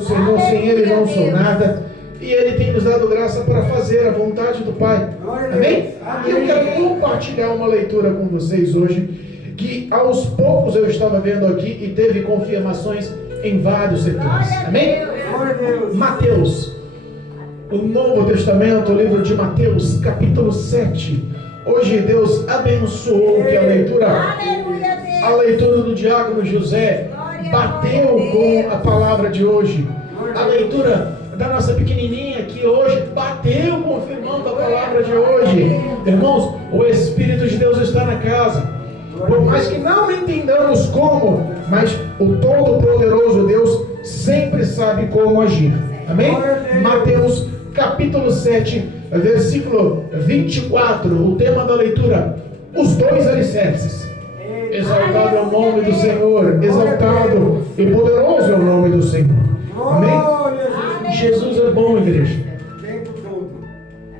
Senhor, sem Ele não sou nada. E Ele tem nos dado graça para fazer a vontade do Pai. Amém? E eu quero compartilhar uma leitura com vocês hoje, que aos poucos eu estava vendo aqui e teve confirmações em vários setores. Amém? Mateus, o Novo Testamento, o livro de Mateus, capítulo 7. Hoje Deus abençoou que a leitura do diácono José bateu com a palavra de hoje. A leitura da nossa pequenininha que hoje bateu confirmando a palavra de hoje. Irmãos, o Espírito de Deus está na casa. Por mais que não entendamos como, mas o Todo-Poderoso Deus sempre sabe como agir. Amém? Mateus capítulo 7, versículo 24. O tema da leitura: os dois alicerces. Exaltado é o nome do Senhor, exaltado e poderoso é o nome do Senhor. Amém? Jesus é bom, igreja.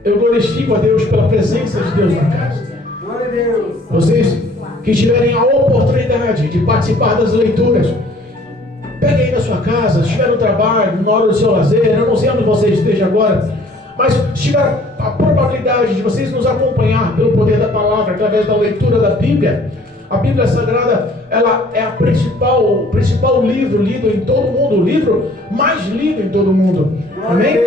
Eu glorifico a Deus pela presença de Deus na casa. Vocês que tiverem a oportunidade de participar das leituras, pegue aí na sua casa, se estiver no trabalho, na hora do seu lazer, eu não sei onde você esteja agora, mas se tiver a probabilidade de vocês nos acompanhar pelo poder da palavra, através da leitura da Bíblia. A Bíblia Sagrada, ela é o principal livro lido em todo o mundo, o livro mais lido em todo o mundo. Amém?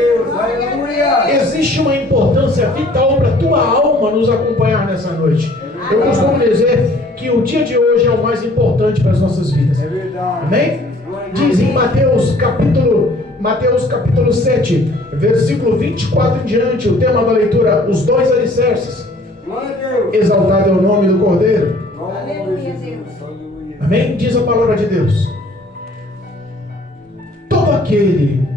Existe uma importância vital para a tua alma nos acompanhar nessa noite. Eu costumo dizer que o dia de hoje é o mais importante para as nossas vidas. Amém? Diz em Mateus capítulo 7, versículo 24 em diante, o tema da leitura: os dois alicerces. Exaltado é o nome do Cordeiro. Amém? Diz a palavra de Deus: todo aquele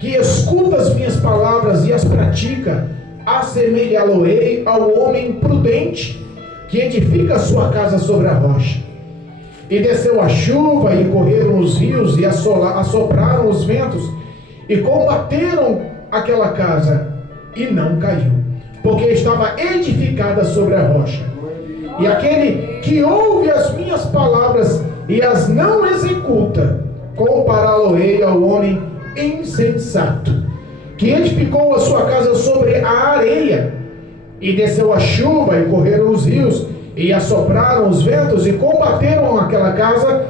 que escuta as minhas palavras e as pratica, assemelhá-lo-ei ao homem prudente que edifica a sua casa sobre a rocha. E desceu a chuva, e correram os rios, e assopraram os ventos, e combateram aquela casa, e não caiu, porque estava edificada sobre a rocha. E aquele que ouve as minhas palavras e as não executa, compará-lo-ei ao homem insensato, que edificou a sua casa sobre a areia. E desceu a chuva, e correram os rios, e assopraram os ventos, e combateram aquela casa,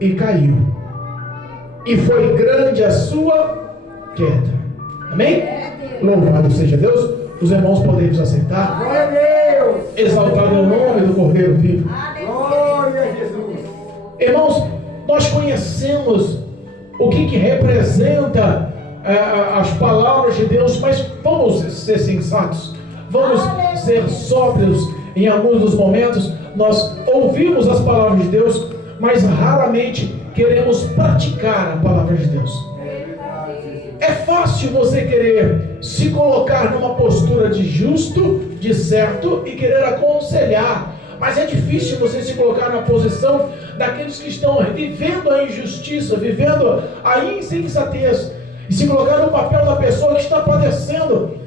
e caiu. E foi grande a sua queda. Amém? Louvado seja Deus. Os irmãos podem nos aceitar. Glória a Deus. Exaltado é o nome do Cordeiro vivo. Glória a Jesus. Irmãos, nós conhecemos o que representa as palavras de Deus, mas vamos ser sensatos. Vamos ser sóbrios. Em alguns dos momentos nós ouvimos as palavras de Deus, mas raramente queremos praticar a palavra de Deus. É fácil você querer se colocar numa postura de justo, de certo, e querer aconselhar, mas é difícil você se colocar na posição daqueles que estão vivendo a injustiça, vivendo a insensatez, e se colocar no papel da pessoa que está padecendo.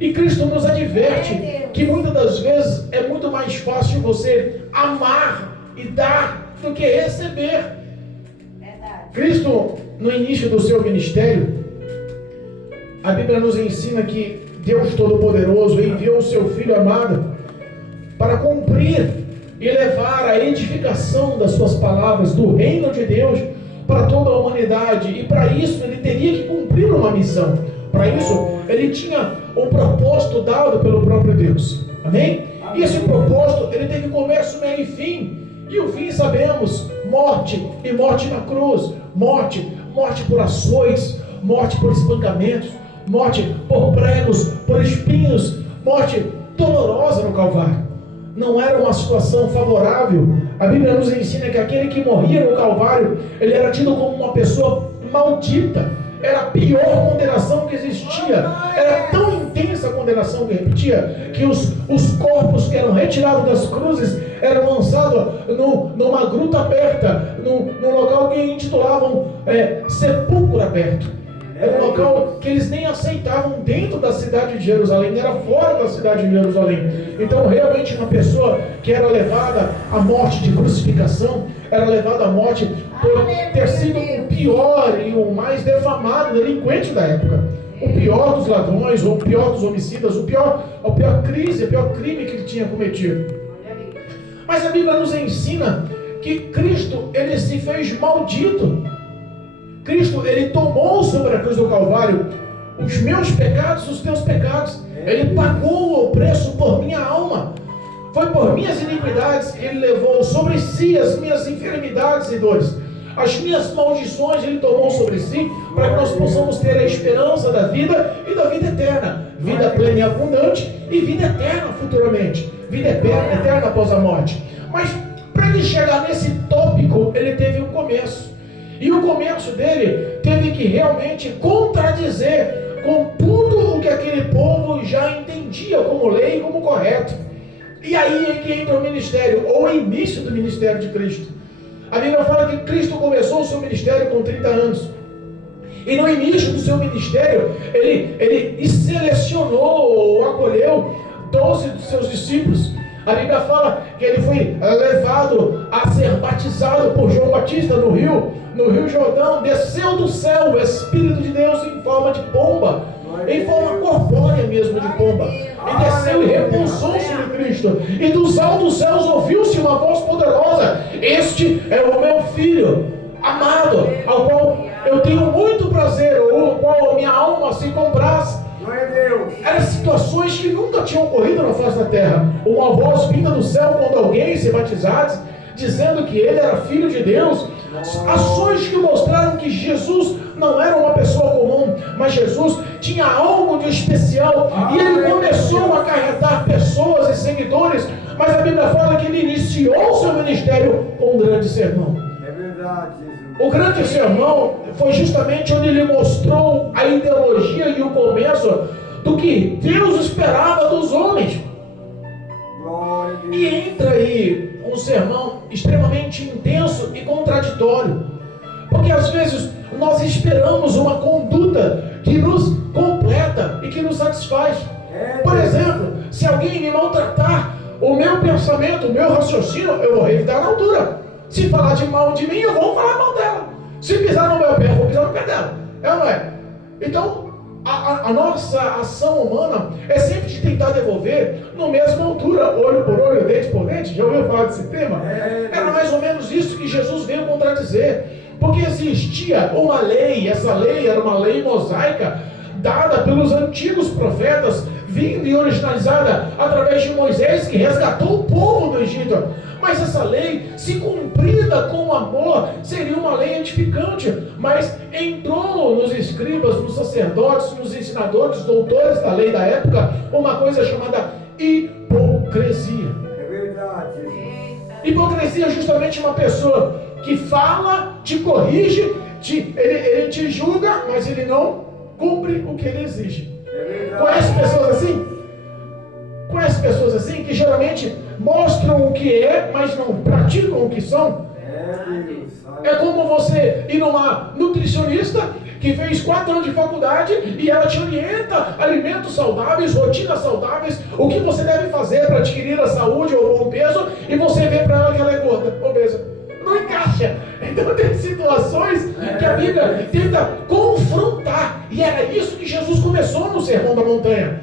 E Cristo nos adverte que muitas das vezes é muito mais fácil você amar e dar do que receber. Cristo, no início do seu ministério, a Bíblia nos ensina que Deus Todo-Poderoso enviou o seu Filho amado para cumprir e levar a edificação das suas palavras, do reino de Deus, para toda a humanidade. E para isso ele teria que cumprir uma missão. Para isso ele tinha um propósito dado pelo próprio Deus. Amém? E esse propósito ele teve começo, meio e fim. E o fim sabemos: morte, e morte na cruz. Morte por açoites, morte por espancamentos, morte por pregos, por espinhos, morte dolorosa no Calvário. Não era uma situação favorável. A Bíblia nos ensina que aquele que morria no Calvário, ele era tido como uma pessoa maldita. Era a pior condenação que existia. Era tão intensa a condenação que repetia, que os corpos que eram retirados das cruzes eram lançados numa gruta aberta, num local que intitulavam sepulcro aberto. Era um local que eles nem aceitavam dentro da cidade de Jerusalém, era fora da cidade de Jerusalém. Então, realmente, uma pessoa que era levada à morte de crucificação, era levada à morte por ter sido o pior e o mais defamado delinquente da época. O pior dos ladrões, ou o pior dos homicidas, a pior crise, o pior crime que ele tinha cometido. Mas a Bíblia nos ensina que Cristo, ele se fez maldito. Cristo, ele tomou sobre a cruz do Calvário os meus pecados, os teus pecados. Ele pagou o preço por minha alma. Foi por minhas iniquidades que ele levou sobre si as minhas enfermidades e dores. As minhas maldições ele tomou sobre si, para que nós possamos ter a esperança da vida e da vida eterna. Vida plena e abundante e vida eterna futuramente. Vida eterna após a morte. Mas para ele chegar nesse tópico, ele teve um começo. E o começo dele teve que realmente contradizer com tudo o que aquele povo já entendia como lei e como correto. E aí é que entra o ministério, ou o início do ministério de Cristo. A Bíblia fala que Cristo começou o seu ministério com 30 anos. E no início do seu ministério, ele selecionou ou acolheu 12 dos seus discípulos. A Bíblia fala que ele foi levado a ser batizado por João Batista no Rio Jordão. Desceu do céu o Espírito de Deus em forma de pomba, em forma corpórea mesmo de pomba. E desceu e repousou sobre Cristo. E dos altos céus ouviu-se uma voz poderosa: este é o meu Filho amado, ao qual eu tenho muito prazer, ou ao qual a minha alma se compraz. Eram situações que nunca tinham ocorrido na face da terra. Uma voz vinda do céu quando alguém se batizasse, dizendo que ele era Filho de Deus. Ações que mostraram que Jesus não era uma pessoa comum, mas Jesus tinha algo de especial. E ele começou a acarretar pessoas e seguidores. Mas a Bíblia fala que ele iniciou o seu ministério com um grande sermão. É verdade, Jesus. O grande sermão foi justamente onde ele mostrou a ideologia e o começo do que Deus esperava dos homens. Glória a Deus. E entra aí um sermão extremamente intenso e contraditório. Porque às vezes nós esperamos uma conduta que nos completa e que nos satisfaz. Por exemplo, se alguém me maltratar, o meu pensamento, o meu raciocínio, eu vou revidar na altura. Se falar de mal de mim, eu vou falar mal dela. Se pisar no meu pé, eu vou pisar no pé dela. É ou não é? Então, a nossa ação humana é sempre de tentar devolver na mesma altura, olho por olho, dente por dente. Já ouviu falar desse tema? Era mais ou menos isso que Jesus veio contradizer. Porque existia uma lei, essa lei era uma lei mosaica, dada pelos antigos profetas, vindo e originalizada através de Moisés, que resgatou o povo do Egito. Mas essa lei, se cumprida com amor, seria uma lei edificante. Mas entrou nos escribas, nos sacerdotes, nos ensinadores, doutores da lei da época, uma coisa chamada hipocrisia. É verdade. Hipocrisia é justamente uma pessoa que fala, te corrige, ele te julga, mas ele não cumpre o que ele exige. Conhece pessoas assim? Conhece pessoas assim que geralmente mostram o que é, mas não praticam o que são? É como você ir numa nutricionista que fez 4 anos de faculdade e ela te orienta alimentos saudáveis, rotinas saudáveis, o que você deve fazer para adquirir a saúde ou o bom peso, e você vê para ela que ela é gorda, obesa. Não encaixa. Então tem situações que a Bíblia tenta confrontar. E era isso que Jesus começou no Sermão da Montanha.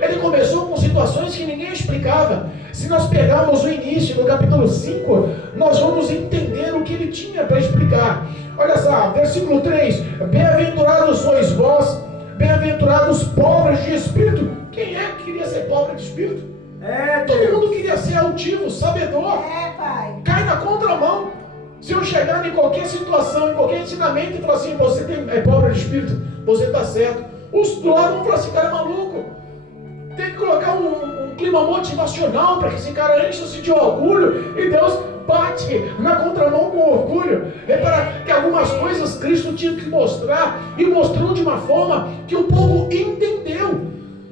Ele começou com situações que ninguém explicava. Se nós pegarmos o início do capítulo 5, nós vamos entender o que ele tinha para explicar. Olha só, versículo 3: bem-aventurados sois vós, bem-aventurados pobres de espírito. Quem é que queria ser pobre de espírito? Todo mundo queria ser altivo, sabedor. Pai. Cai na contramão. Se eu chegar em qualquer situação, em qualquer ensinamento e falar assim: você é pobre de espírito, você está certo, os do lado vão falar assim: cara é maluco. Tem que colocar um clima motivacional para que esse cara encha-se de orgulho, e Deus bate na contramão com orgulho. Repara que algumas coisas Cristo tinha que mostrar, e mostrou de uma forma que o povo entendeu.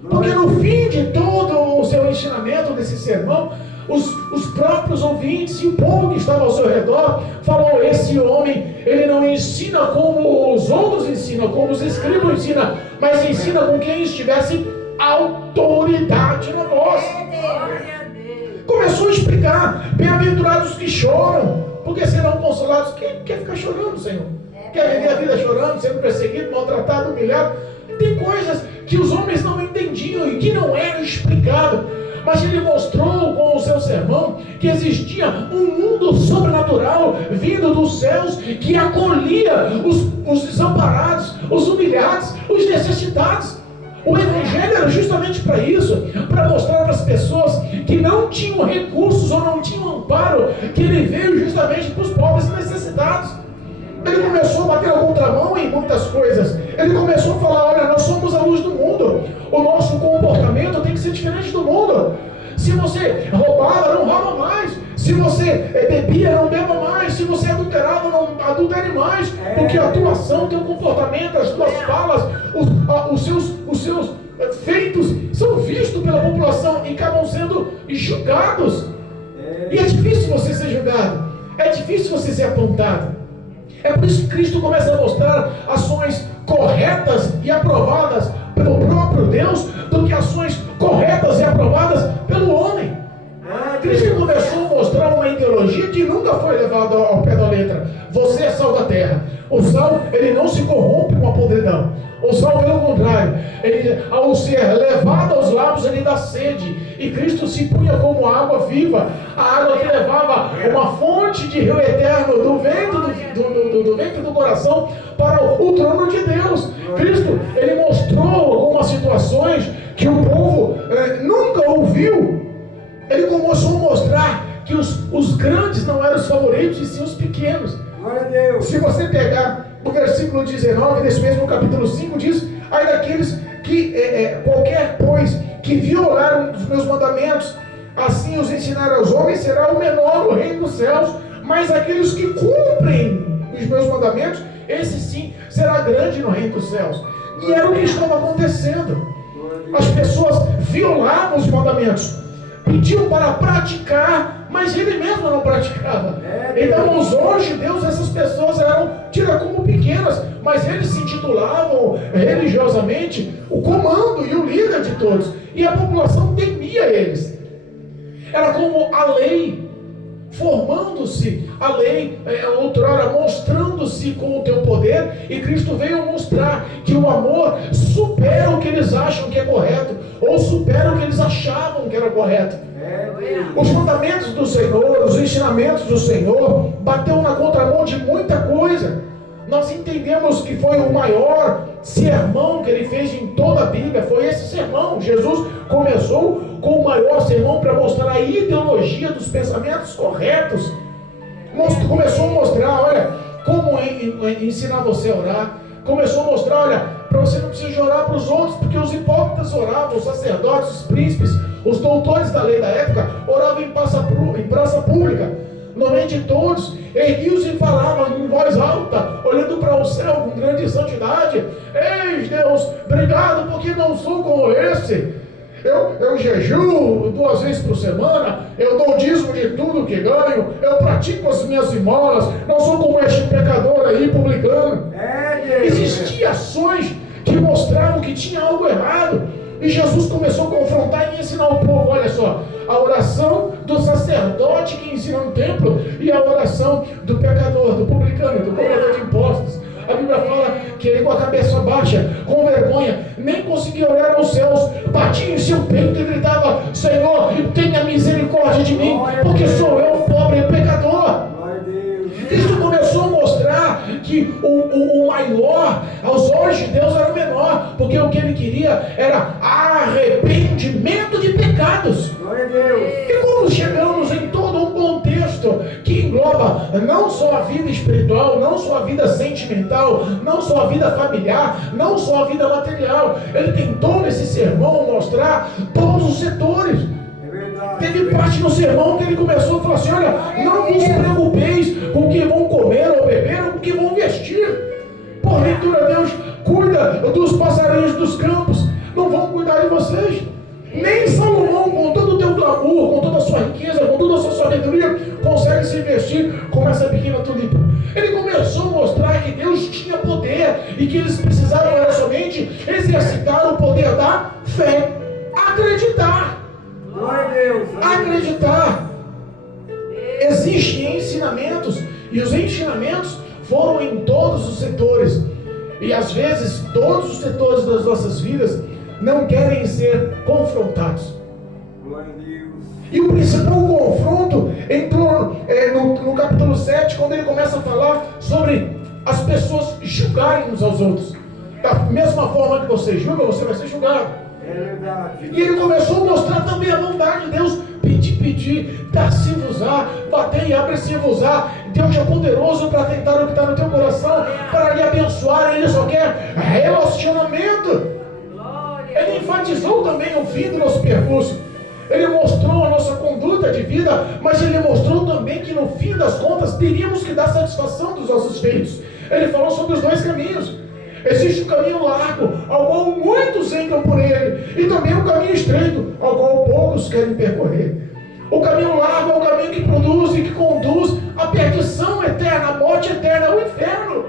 Porque no fim de todo o seu ensinamento, desse sermão, os próprios ouvintes e o povo que estava ao seu redor falou: esse homem, ele não ensina como os outros ensinam, como os escribas ensinam, mas ensina com quem estivesse autoridade na voz. Começou a explicar: bem-aventurados que choram, porque serão consolados. Quem quer ficar chorando, Senhor? Quer viver a vida chorando, sendo perseguido, maltratado, humilhado? Tem coisas que os homens não entendiam e que não eram explicadas. Mas ele mostrou com o seu sermão que existia um mundo sobrenatural vindo dos céus que acolhia os desamparados, os humilhados, os necessitados. O Evangelho era justamente para isso, para mostrar para as pessoas que não tinham recursos ou não tinham amparo, que ele veio justamente para os pobres e necessitados. Ele começou a bater a contramão em muitas coisas. Ele começou a falar: olha, nós somos a luz do mundo. O nosso comportamento tem que ser diferente do mundo. Se você roubava, não rouba mais. Se você bebia, não beba mais. Se você adulterava, não adultere mais. Porque a tua ação, o teu comportamento, as tuas falas, os seus feitos são vistos pela população e acabam sendo julgados. E é difícil você ser julgado. É difícil você ser apontado. É por isso que Cristo começa a mostrar ações corretas e aprovadas pelo próprio Deus do que ações corretas e aprovadas pelo homem. Cristo começou a mostrar uma ideologia que nunca foi levada ao pé da letra. Você é sal da terra. O sal, ele não se corrompe com a podridão. O sal, pelo contrário, ele, ao ser levado aos lábios, ele dá sede. E Cristo se punha como água viva. A água que levava uma fonte de rio eterno do ventre do coração para o trono de Deus. Cristo, ele mostrou algumas situações que o povo nunca ouviu. Ele começou a mostrar que os grandes não eram os favoritos, e sim os pequenos. Glória a Deus. Se você pegar o versículo 19 desse mesmo capítulo 5, diz: ai daqueles que qualquer, pois, que violaram os meus mandamentos, assim os ensinar aos homens, será o menor no reino dos céus. Mas aqueles que cumprem os meus mandamentos, esse sim será grande no reino dos céus. E era o que estava acontecendo. As pessoas violavam os mandamentos, pediam para praticar, mas ele mesmo não praticava. Então, aos olhos de Deus, essas pessoas eram tidas como pequenas, mas eles se intitulavam religiosamente o comando e o líder de todos, e a população temia eles. Era como a lei, formando-se a lei, outrora mostrando-se com o teu poder, e Cristo veio mostrar que o amor supera o que eles acham que é correto, ou supera o que eles achavam que era correto. Os mandamentos do Senhor, os ensinamentos do Senhor, bateu na contramão de muita coisa. Nós entendemos que foi o maior sermão que ele fez em toda a Bíblia, foi esse sermão. Jesus começou com o maior sermão para mostrar a ideologia dos pensamentos corretos. Começou a mostrar, olha, como ensinar você a orar. Começou a mostrar, olha, para você não precisa orar para os outros, porque os hipócritas oravam, os sacerdotes, os príncipes, os doutores da lei da época oravam em praça pública, no meio de todos, erguiam-se e falavam em voz alta, olhando para o céu com grande santidade: eis Deus, obrigado porque não sou como esse. Eu jejuo 2 vezes por semana, eu dou dízimo de tudo que ganho, eu pratico as minhas esmolas, não sou como este pecador aí, publicano. Existiam ações que mostravam que tinha algo errado, e Jesus começou a confrontar e ensinar o povo: olha só, a oração do sacerdote que ensina no templo e a oração do pecador, do publicano, do cobrador de impostos. A Bíblia fala que ele, com a cabeça baixa, com vergonha, nem conseguia olhar aos céus, batia em seu peito e gritava: Senhor, tenha misericórdia de mim, porque sou eu, pobre pecador. Cristo começou a mostrar que o maior aos olhos de Deus era o menor, porque o que ele queria era arrependimento de pecados. Glória a Deus. E como chegamos em todo um contexto que engloba não só a vida espiritual, não só a vida sentimental, não só a vida familiar, não só a vida material, ele tentou nesse sermão mostrar todos os setores. Teve parte no sermão que ele começou a falar assim: olha, não vos preocupeis com o que vão comer ou beber ou com o que vão vestir. Porventura Deus cuida dos passarinhos dos campos, não vão cuidar de vocês. Nem Salomão, com todo o teu glamour, com toda a sua riqueza, com toda a sua sabedoria, consegue se vestir como essa pequena tulipa. Ele começou a mostrar que Deus tinha poder e que eles precisavam era somente exercitar o poder da fé. Acreditar. Glória a Deus. Acreditar. Existem ensinamentos, e os ensinamentos foram em todos os setores. E às vezes todos os setores das nossas vidas não querem ser confrontados. Glória a Deus. E o principal confronto entrou no capítulo 7, quando ele começa a falar sobre as pessoas julgarem uns aos outros. Da mesma forma que você julga, você vai ser julgado. É verdade. E ele começou a mostrar também a bondade de Deus. Pedir, dar-se-vos-á, bater e abre-se-vos-á. Deus é poderoso para tentar o que está no teu coração, para lhe abençoar. Ele só quer relacionamento. Ele enfatizou também o fim do nosso percurso. Ele mostrou a nossa conduta de vida, mas ele mostrou também que no fim das contas teríamos que dar satisfação dos nossos feitos. Ele falou sobre os dois caminhos. Existe um caminho largo, ao qual muitos entram por ele, e também um caminho estreito, ao qual poucos querem percorrer. O caminho largo é o caminho que produz e que conduz à perdição eterna, à morte eterna, ao inferno.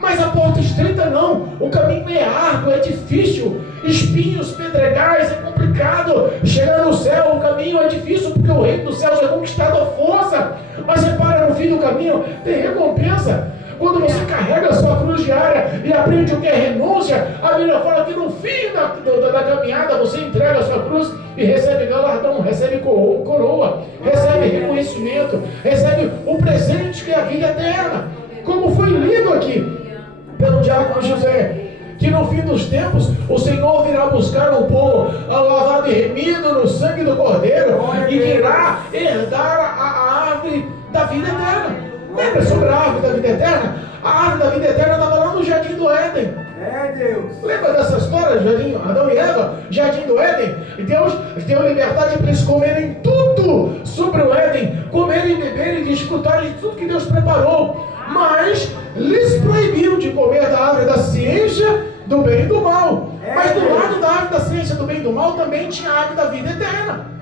Mas a porta estreita não. O caminho é árduo, é difícil, espinhos, pedregais, é complicado. Chegar no céu, o caminho é difícil, porque o reino dos céus é conquistado à força. Mas repara, no fim do caminho tem recompensa. Quando você carrega a sua cruz diária e aprende o que é renúncia, a Bíblia fala que no fim da caminhada você entrega a sua cruz e recebe galardão, recebe coroa, recebe reconhecimento, recebe o presente que é a vida eterna. Como foi lido aqui pelo diácono José, que no fim dos tempos o Senhor virá buscar um povo lavado e remido no sangue do Cordeiro e virá herdar a árvore da vida eterna. Lembra sobre a árvore da vida eterna? A árvore da vida eterna estava lá no Jardim do Éden. É Deus. Lembra dessa história? Adão e Eva, Jardim do Éden? E Deus deu liberdade para eles comerem tudo sobre o Éden, comerem, beberem, desfrutarem de tudo que Deus preparou. Mas lhes proibiu de comer da árvore da ciência do bem e do mal. Mas do lado da árvore da ciência do bem e do mal também tinha a árvore da vida eterna.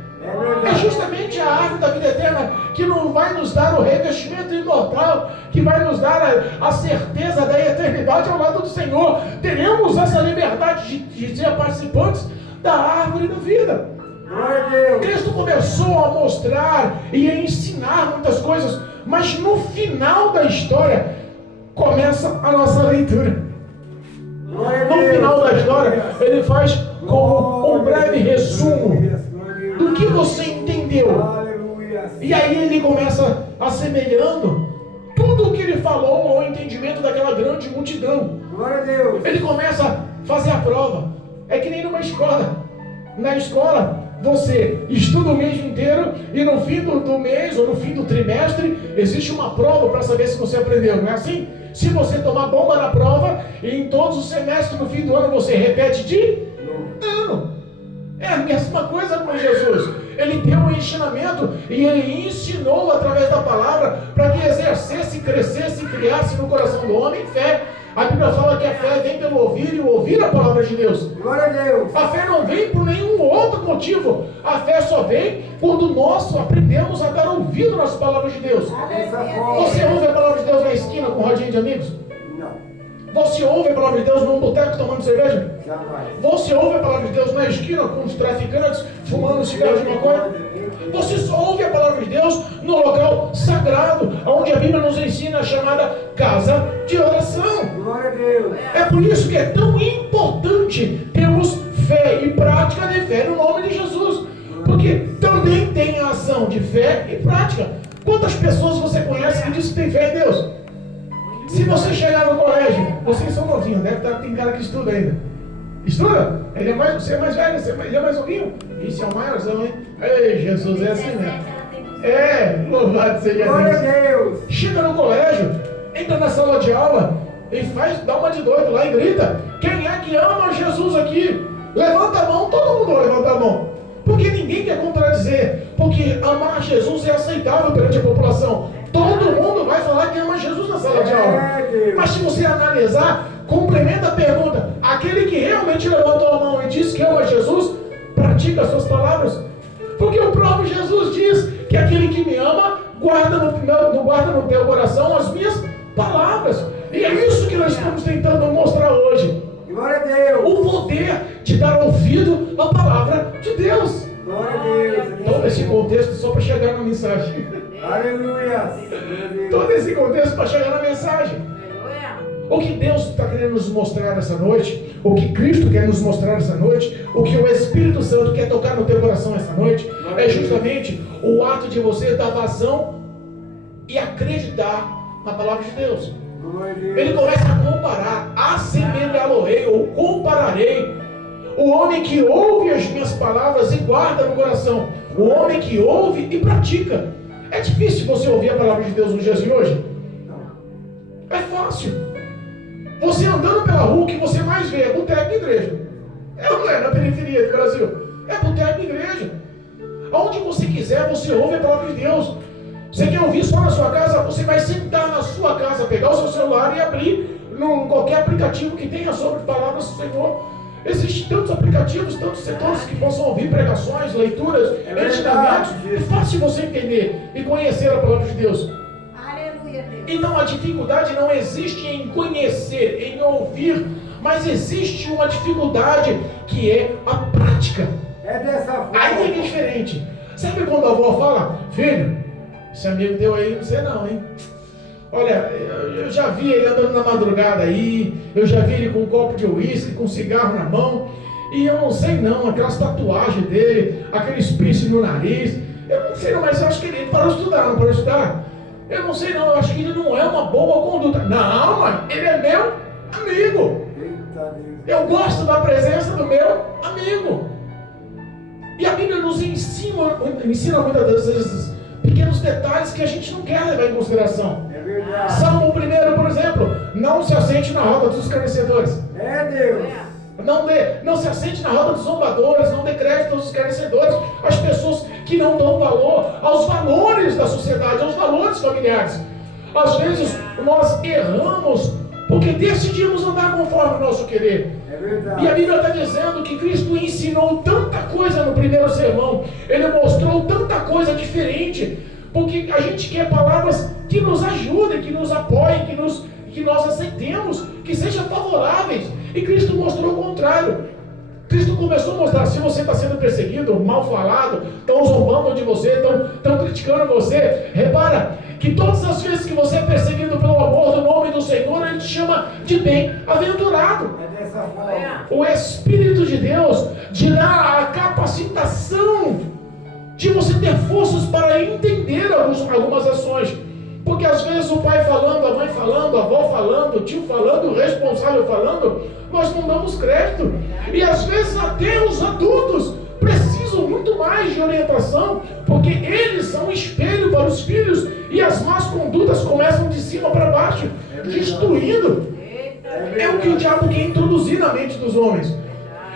É justamente a árvore da vida eterna que não vai nos dar o revestimento imortal, que vai nos dar a certeza da eternidade ao lado do Senhor. Teremos essa liberdade de ser participantes da árvore da vida. Glória a Deus. Cristo começou a mostrar e a ensinar muitas coisas, mas no final da história começa a nossa leitura. Glória a No Deus. final da história, ele faz como um breve resumo do que você entendeu. Aleluia. E aí ele começa assemelhando tudo o que ele falou ao entendimento daquela grande multidão. Glória a Deus. Ele começa a fazer a prova. É que nem numa escola. Na escola, você estuda o mês inteiro e no fim do mês ou no fim do trimestre existe uma prova para saber se você aprendeu, não é assim? Se você tomar bomba na prova e em todos os semestres no fim do ano você repete de ano. É a mesma coisa com Jesus. Ele deu um ensinamento e ele ensinou através da palavra para que exercesse, crescesse e criasse no coração do homem fé. A Bíblia fala que a fé vem pelo ouvir e ouvir a palavra de Deus. Glória a Deus. A fé não vem por nenhum outro motivo. A fé só vem quando nós aprendemos a dar ouvido nas palavras de Deus. Dessa forma. Você ouve a palavra de Deus na esquina com rodinha de amigos? Não. Você ouve a palavra de Deus num boteco tomando cerveja? Jamais. Você ouve a palavra de Deus na esquina com os traficantes fumando cigarro de maconha? Você só ouve a palavra de Deus no local sagrado, onde a Bíblia nos ensina a chamada casa de oração. Glória a Deus. É por isso que é tão importante termos fé e prática de fé no nome de Jesus. Porque também tem a ação de fé e prática. Quantas pessoas você conhece que diz que tem fé em Deus? Se você chegar no colégio, vocês são novinhos, deve estar, tem cara que estuda ainda. Estuda? Ele é mais, você é mais velho, ele é mais novinho. Isso é o maiorzão, hein? Ei, Jesus, é assim mesmo. É, louvado seja Glória a Deus. Deus. Chega no colégio, entra na sala de aula e dá uma de doido lá e grita: quem é que ama Jesus aqui? Levanta a mão, todo mundo levanta a mão. Porque ninguém quer contradizer. Porque amar Jesus é aceitável perante a população. Todo mundo vai falar que ama Jesus na sala de aula. Mas se você analisar, complementa a pergunta: aquele que realmente levantou a mão e disse que ama Jesus, pratica pratica as suas palavras. Porque o próprio Jesus diz que aquele que me ama guarda no teu coração as minhas palavras. E é isso que nós estamos tentando mostrar hoje. Glória a Deus. O poder de dar ouvido à palavra de Deus. Glória a Deus. Todo esse contexto só para chegar na mensagem. Aleluia. Todo esse contexto para chegar na mensagem. O que Deus está querendo nos mostrar essa noite, o que Cristo quer nos mostrar essa noite, o que o Espírito Santo quer tocar no teu coração essa noite, é justamente o ato de você dar vazão e acreditar na palavra de Deus. Ele começa a comparar, assemelhá-lo-ei, ou compararei, o homem que ouve as minhas palavras e guarda no coração, o homem que ouve e pratica. É difícil você ouvir a palavra de Deus nos dias de hoje? É fácil. Você andando pela rua, o que você mais vê é boteco e igreja. Não é na periferia do Brasil. É boteco e igreja. Aonde você quiser, você ouve a palavra de Deus. Você quer ouvir só na sua casa? Você vai sentar na sua casa, pegar o seu celular e abrir qualquer aplicativo que tenha sobre palavras do Senhor. Existem tantos aplicativos, tantos setores que possam ouvir pregações, leituras, ensinamentos. É fácil você entender e conhecer a palavra de Deus. Então a dificuldade não existe em conhecer, em ouvir, mas existe uma dificuldade que é a prática. É dessa forma. Aí é diferente. Sabe quando a avó fala, filho, esse amigo teu aí, não sei não, hein? Olha, eu já vi ele andando na madrugada aí, eu já vi ele com um copo de uísque, com um cigarro na mão, e eu não sei não, aquelas tatuagens dele, aqueles piercing no nariz, eu não sei não, mas eu acho que ele parou de estudar, não parou de estudar? Eu não sei não, eu acho que ele não é uma boa conduta. Não, mãe, ele é meu amigo. Eu gosto da presença do meu amigo. E a Bíblia nos ensina muitas vezes pequenos detalhes que a gente não quer levar em consideração. É verdade. Salmo 1, por exemplo, não se assente na roda dos escarnecedores. É Deus. Não se assente na roda dos zombadores, não dê crédito aos escarnecedores, às pessoas que não dão valor aos valores da sociedade, aos valores familiares. Às vezes nós erramos porque decidimos andar conforme o nosso querer. É verdade. E a Bíblia está dizendo que Cristo ensinou tanta coisa no primeiro sermão, Ele mostrou tanta coisa diferente, porque a gente quer palavras que nos ajudem, que nos apoiem, que nós aceitemos, que sejam favoráveis. E Cristo mostrou o contrário. Cristo começou a mostrar, se você está sendo perseguido, mal falado, estão zombando de você, estão criticando você, repara que todas as vezes que você é perseguido pelo amor do nome do Senhor, Ele te chama de bem-aventurado. É dessa forma. O Espírito de Deus te dá a capacitação de você ter forças para entender algumas ações. Porque às vezes o pai falando, a mãe falando, a avó falando, o tio falando, o responsável falando, nós não damos crédito. E às vezes até os adultos precisam muito mais de orientação, porque eles são espelho para os filhos e as más condutas começam de cima para baixo, destruindo. É o que o diabo quer introduzir na mente dos homens.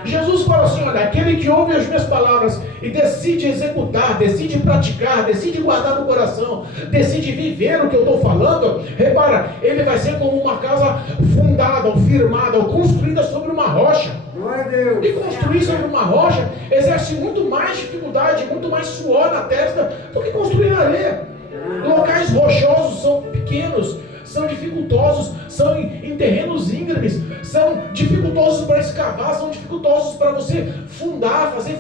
Jesus fala assim, olha, aquele que ouve as minhas palavras e decide executar, decide praticar, decide guardar no coração, decide viver o que eu estou falando, repara, ele vai ser como uma casa fundada, ou firmada, ou construída sobre uma rocha. Glória a Deus. E construir sobre uma rocha exerce muito mais dificuldade, muito mais suor na testa do que construir na areia. Locais rochosos são pequenos, são dificultosos, são em terrenos íngremes, são dificultosos para escavar, são dificultosos para você fundar, fazer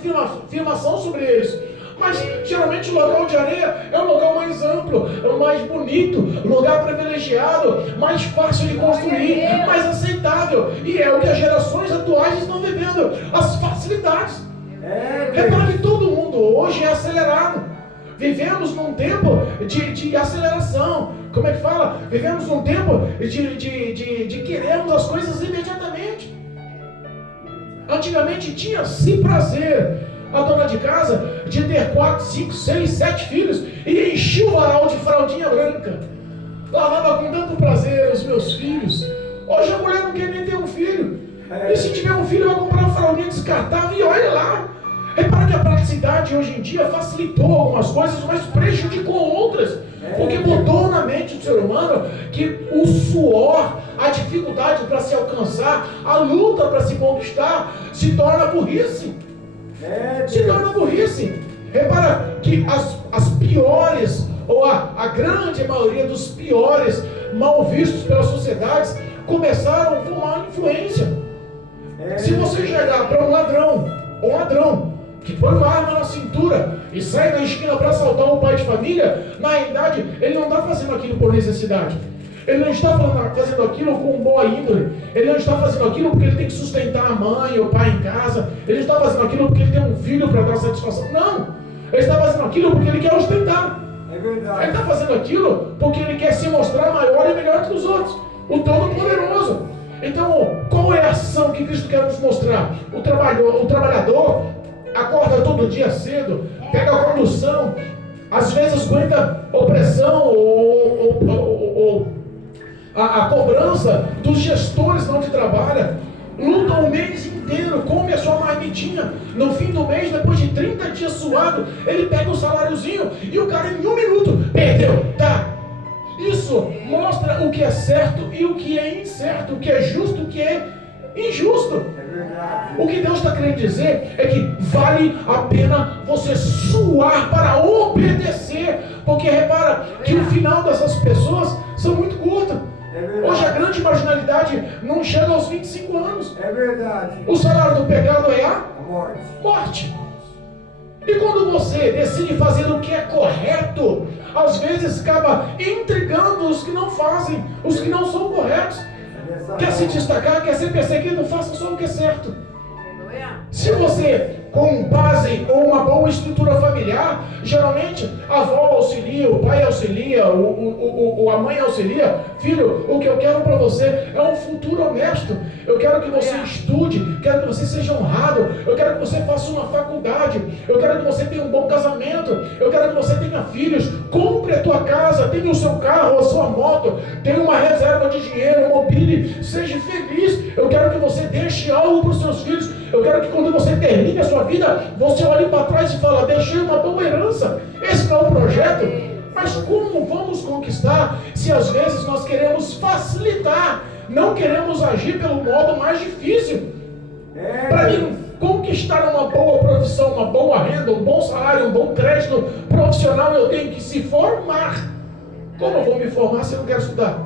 firmação sobre eles. Mas geralmente o local de areia é o local mais amplo, é o mais bonito, lugar privilegiado, mais fácil de construir, mais aceitável. E é o que as gerações atuais estão vivendo, as facilidades. Repara que todo mundo hoje é acelerado. Vivemos num tempo de aceleração. Como é que fala? Vivemos num tempo de queremos as coisas imediatamente. Antigamente tinha-se prazer a dona de casa de ter 4, 5, 6, 7 filhos e enchia o varal de fraldinha branca. Lavava com tanto prazer os meus filhos. Hoje a mulher não quer nem ter um filho. E se tiver um filho vai comprar uma fraldinha descartável e olha lá. Repara que a praticidade hoje em dia facilitou algumas coisas, mas prejudicou outras. Porque botou na mente do ser humano que o suor, a dificuldade para se alcançar, a luta para se conquistar, se torna burrice. Se torna burrice. Repara que as piores, ou a grande maioria dos piores mal vistos pelas sociedades, começaram com má influência. Se você chegar para um ladrão que põe uma arma na cintura e sai da esquina para assaltar um pai de família, na realidade ele não está fazendo aquilo por necessidade. Ele não está fazendo aquilo com boa índole. Ele não está fazendo aquilo porque ele tem que sustentar a mãe ou o pai em casa. Ele não está fazendo aquilo porque ele tem um filho para dar satisfação. Não! Ele está fazendo aquilo porque ele quer ostentar. É verdade. Ele está fazendo aquilo porque ele quer se mostrar maior e melhor que os outros. O Todo-Poderoso. Então, qual é a ação que Cristo quer nos mostrar? O trabalhador acorda todo dia cedo, pega a condução, às vezes aguenta opressão ou a cobrança dos gestores onde trabalha, luta o mês inteiro, come a sua marmitinha, no fim do mês, depois de 30 dias suado, ele pega o saláriozinho e o cara em 1 minuto perdeu, tá? Isso mostra o que é certo e o que é incerto, o que é justo e o que é injusto. O que Deus está querendo dizer é que vale a pena você suar para obedecer, porque repara que o final dessas pessoas são muito curtas. Hoje a grande marginalidade não chega aos 25 anos. É verdade. O salário do pecado é a Morte. morte. E quando você decide fazer o que é correto, às vezes acaba intrigando os que não fazem, os que não são corretos. Quer se destacar, quer ser perseguido, faça só o que é certo. Se você, com base ou uma boa estrutura familiar, geralmente a avó auxilia, o pai auxilia, a mãe auxilia. Filho, o que eu quero para você é um futuro honesto. Eu quero que você estude, quero que você seja honrado, eu quero que você faça uma faculdade, eu quero que você tenha um bom casamento, eu quero que você tenha filhos, compre a tua casa, tenha o seu carro, a sua moto, tenha uma reserva de dinheiro, mobile, seja feliz. Eu quero que você deixe algo para os seus filhos. Eu quero que quando você termine a sua vida, você olhe para trás e fale, deixei uma boa herança. Esse não é o projeto. Mas como vamos conquistar se às vezes nós queremos facilitar, não queremos agir pelo modo mais difícil? Para mim, conquistar uma boa profissão, uma boa renda, um bom salário, um bom crédito profissional, eu tenho que se formar. Como eu vou me formar se eu não quero estudar?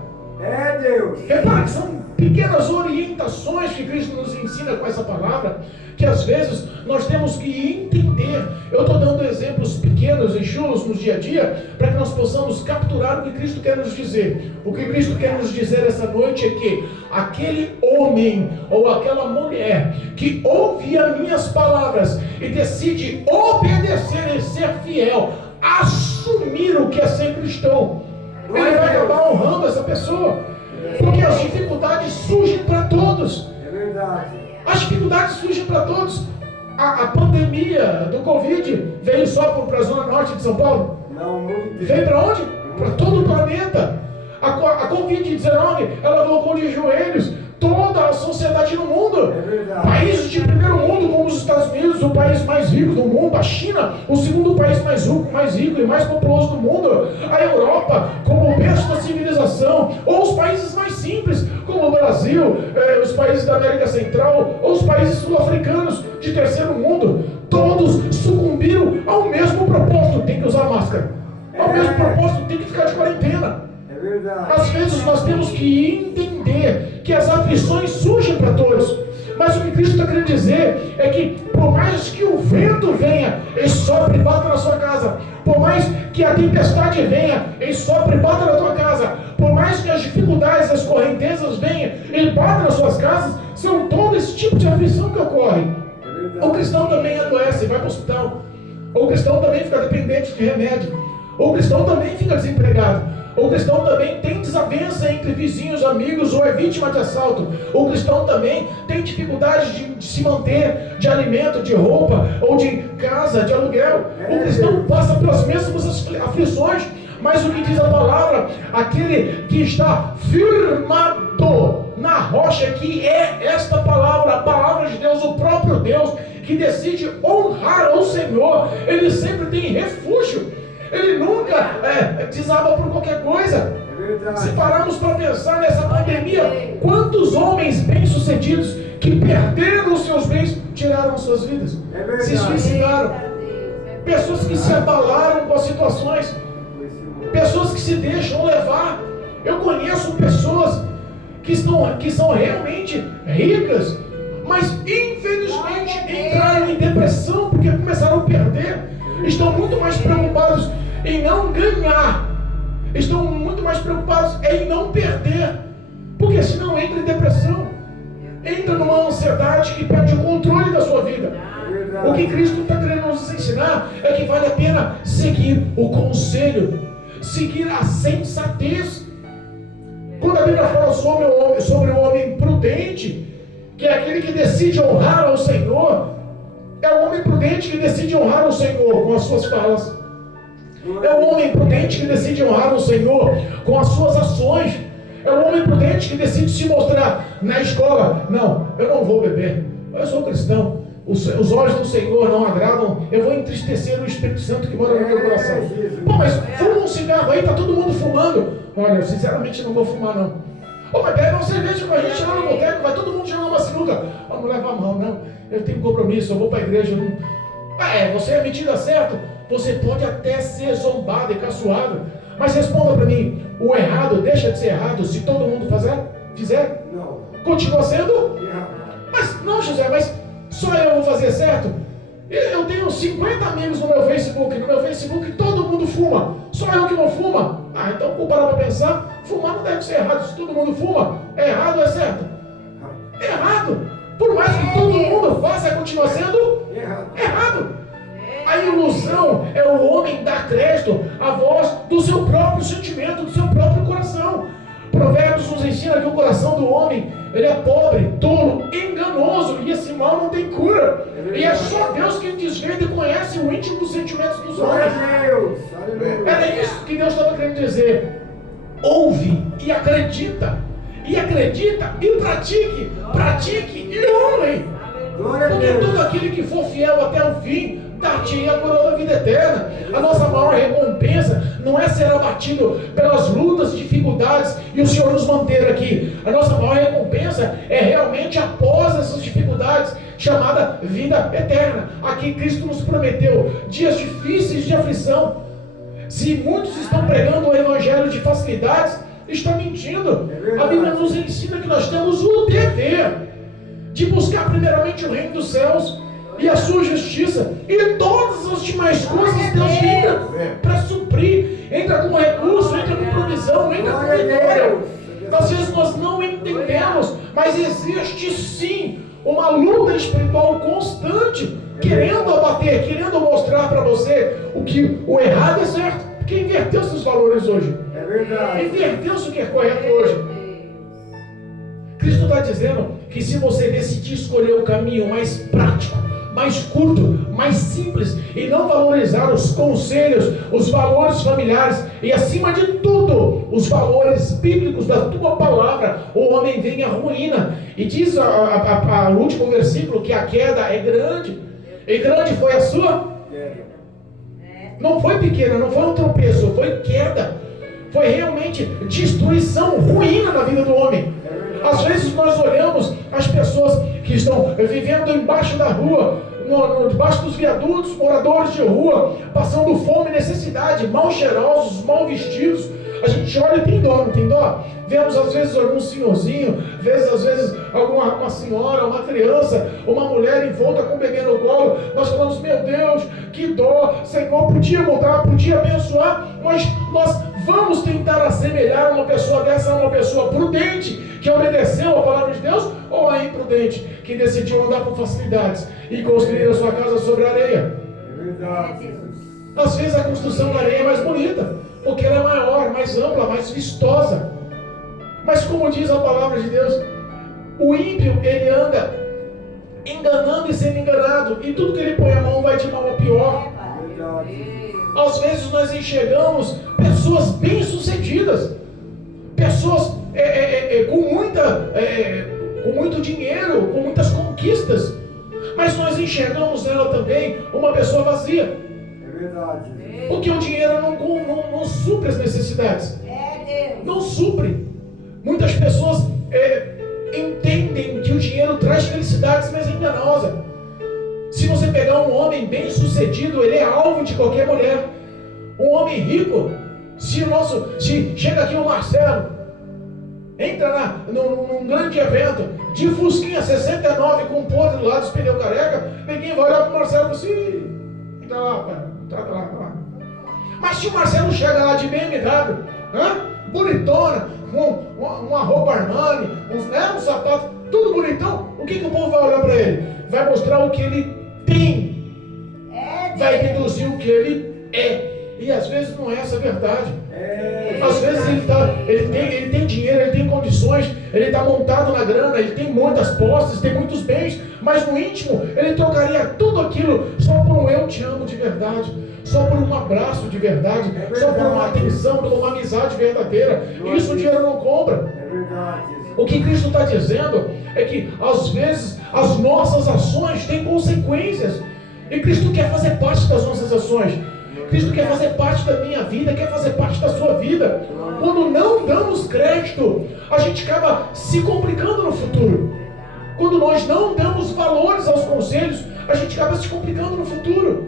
Deus. Repara que são pequenas orientações que Cristo nos ensina com essa palavra, que às vezes nós temos que entender. Eu estou dando exemplos pequenos e chulos no dia a dia, para que nós possamos capturar o que Cristo quer nos dizer. O que Cristo quer nos dizer essa noite é que aquele homem ou aquela mulher que ouve as minhas palavras e decide obedecer e ser fiel, assumir o que é ser cristão, ele vai acabar honrando essa pessoa. Porque as dificuldades surgem para todos. É verdade. As dificuldades surgem para todos. A pandemia do Covid veio só para a zona norte de São Paulo? Não, muito. Veio para onde? Para todo o planeta. A Covid-19, ela colocou de joelhos toda a sociedade no mundo. É verdade. Países de primeiro mundo, como os Estados Unidos, o país mais rico do mundo, a China, o segundo país mais rico e mais populoso do mundo, a Europa, como o berço da civilização, ou os países mais simples, como o Brasil, os países da América Central, ou os países sul-africanos de terceiro mundo, todos sucumbiram ao mesmo propósito: tem que usar máscara. Ao mesmo propósito, tem que ficar de quarentena. Às vezes nós temos que entender que as aflições surgem para todos, mas o que Cristo está querendo dizer é que por mais que o vento venha e sopre e bata na sua casa, por mais que a tempestade venha e sopre e bata na tua casa, por mais que as dificuldades, as correntezas venham e batam nas suas casas, são todo esse tipo de aflição que ocorre. O cristão também adoece e vai para o hospital. O cristão também fica dependente de remédio. O cristão também fica desempregado. O cristão também tem desavença entre vizinhos, amigos, ou é vítima de assalto. O cristão também tem dificuldade de se manter, de alimento, de roupa, ou de casa, de aluguel. O cristão passa pelas mesmas aflições, mas o que diz a palavra? Aquele que está firmado na rocha, que é esta palavra, a palavra de Deus, o próprio Deus, que decide honrar ao Senhor, ele sempre tem refúgio. Ele nunca desaba por qualquer coisa. Se pararmos para pensar nessa pandemia, quantos homens bem-sucedidos que perderam os seus bens tiraram suas vidas, É verdade. se suicidaram, pessoas que se abalaram com as situações, pessoas que se deixam levar. Eu conheço pessoas que são realmente ricas, mas infelizmente entraram em depressão porque começaram a perder. Estão muito mais preocupados em não ganhar, estão muito mais preocupados em não perder, porque senão entra em depressão, entra numa ansiedade que perde o controle da sua vida. O que Cristo está querendo nos ensinar é que vale a pena seguir o conselho, seguir a sensatez. Quando a Bíblia fala sobre o homem prudente, que é aquele que decide honrar ao Senhor, é o homem prudente que decide honrar o Senhor com as suas falas. É o homem prudente que decide honrar o Senhor com as suas ações. É o homem prudente que decide se mostrar na escola. Não, eu não vou beber, eu sou cristão. Os olhos do Senhor não agradam, eu vou entristecer o Espírito Santo que mora no meu coração. Pô, mas fuma um cigarro aí, tá todo mundo fumando. Olha, eu sinceramente não vou fumar não. Ô, mas pega uma cerveja com a gente lá no boteco, vai todo mundo jogar uma sinuca. Ah, não leva a mão, não. Eu tenho compromisso, eu vou para a igreja. Não... você é metida certo. Você pode até ser zombado e caçoado, mas responda para mim, o errado deixa de ser errado se todo mundo fizer? Não. Continua sendo? Errado. Mas, não, José, mas só eu vou fazer certo? Eu tenho 50 amigos no meu Facebook todo mundo fuma, só eu que não fuma. Então vou parar para pensar, fumar não deve ser errado, se todo mundo fuma, é errado ou é certo? Errado. Por mais que todo mundo faça, continua sendo errado. A ilusão é o homem dar crédito à voz do seu próprio sentimento, do seu próprio coração. Provérbios nos ensina que o coração do homem, ele é pobre, tolo, enganoso, e esse mal não tem cura. E é só Deus que desvenda e conhece o íntimo dos sentimentos dos homens. Era isso que Deus estava querendo dizer. Ouve e acredita e pratique e honre. Porque todo aquele que for fiel até o fim, dar-te a coroa da vida eterna. A nossa maior recompensa não é ser abatido pelas lutas e dificuldades e o Senhor nos manter aqui. A nossa maior recompensa é realmente após essas dificuldades, chamada vida eterna. Aqui Cristo nos prometeu dias difíceis de aflição. Se muitos estão pregando o evangelho de facilidades, está mentindo. A Bíblia nos ensina que nós temos o dever de buscar primeiramente o reino dos céus e a sua justiça, e todas as demais coisas Deus entra para suprir, entra com recurso, entra com provisão, entra com vitória. Às vezes nós não entendemos, mas existe sim uma luta espiritual constante, querendo abater, querendo mostrar para você o que o errado é certo, porque inverteu-se os valores hoje. É verdade. Inverteu-se o que é correto hoje. Cristo está dizendo que se você decidir escolher o caminho mais prático, mais curto, mais simples, e não valorizar os conselhos, os valores familiares e, acima de tudo, os valores bíblicos da tua palavra, o homem vem à ruína. E diz o último versículo que a queda é grande, e grande foi a sua. Não foi pequena, não foi um tropeço, foi queda, foi realmente destruição, ruína na vida do homem. Às vezes nós olhamos as pessoas que estão vivendo embaixo da rua, debaixo dos viadutos, moradores de rua, passando fome e necessidade, mal cheirosos, mal vestidos. A gente olha e tem dó, não tem dó? Vemos às vezes algum senhorzinho, às vezes uma senhora, uma criança, uma mulher envolta com um bebê no colo. Nós falamos, meu Deus, que dó, Senhor, podia mudar, podia abençoar, mas nós vamos tentar assemelhar uma pessoa dessa a uma pessoa prudente, que obedeceu a palavra de Deus, ou a imprudente, que decidiu andar com facilidades e construir a sua casa sobre a areia. É verdade. Às vezes a construção na areia é mais bonita, porque ela é maior, mais ampla, mais vistosa. Mas como diz a palavra de Deus, o ímpio, ele anda enganando e sendo enganado, e tudo que ele põe a mão vai de mal a pior. Às vezes nós enxergamos pessoas bem-sucedidas, pessoas com muito dinheiro, com muitas conquistas, mas nós enxergamos nela também uma pessoa vazia. É verdade. Porque o dinheiro não supre as necessidades. Não supre. Muitas pessoas entendem que o dinheiro traz felicidades, mas é enganosa. Se você pegar um homem bem sucedido, ele é alvo de qualquer mulher. Um homem rico, se chega aqui o Marcelo, entra num grande evento, de Fusquinha 69 com um podre do lado dos pneus careca, ninguém vai olhar para o Marcelo e dizer assim, entra lá, pai, entra lá. Mas se o Marcelo chega lá de BMW, bonitona, com uma roupa Armani, um sapato, tudo bonitão, o que o povo vai olhar para ele? Vai mostrar o que ele tem, vai deduzir o que ele é. E às vezes não é essa a verdade. Às vezes ele tem dinheiro, ele tem condições, ele está montado na grana, ele tem muitas posses, tem muitos bens, mas no íntimo ele trocaria tudo aquilo só por um eu te amo de verdade, só por um abraço de verdade, só por uma atenção, por uma amizade verdadeira. Isso o dinheiro não compra. O que Cristo está dizendo é que às vezes as nossas ações têm consequências, e Cristo quer fazer parte das nossas ações. Cristo quer fazer parte da minha vida, quer fazer parte da sua vida. Quando não damos crédito, a gente acaba se complicando no futuro. Quando nós não damos valores aos conselhos, a gente acaba se complicando no futuro.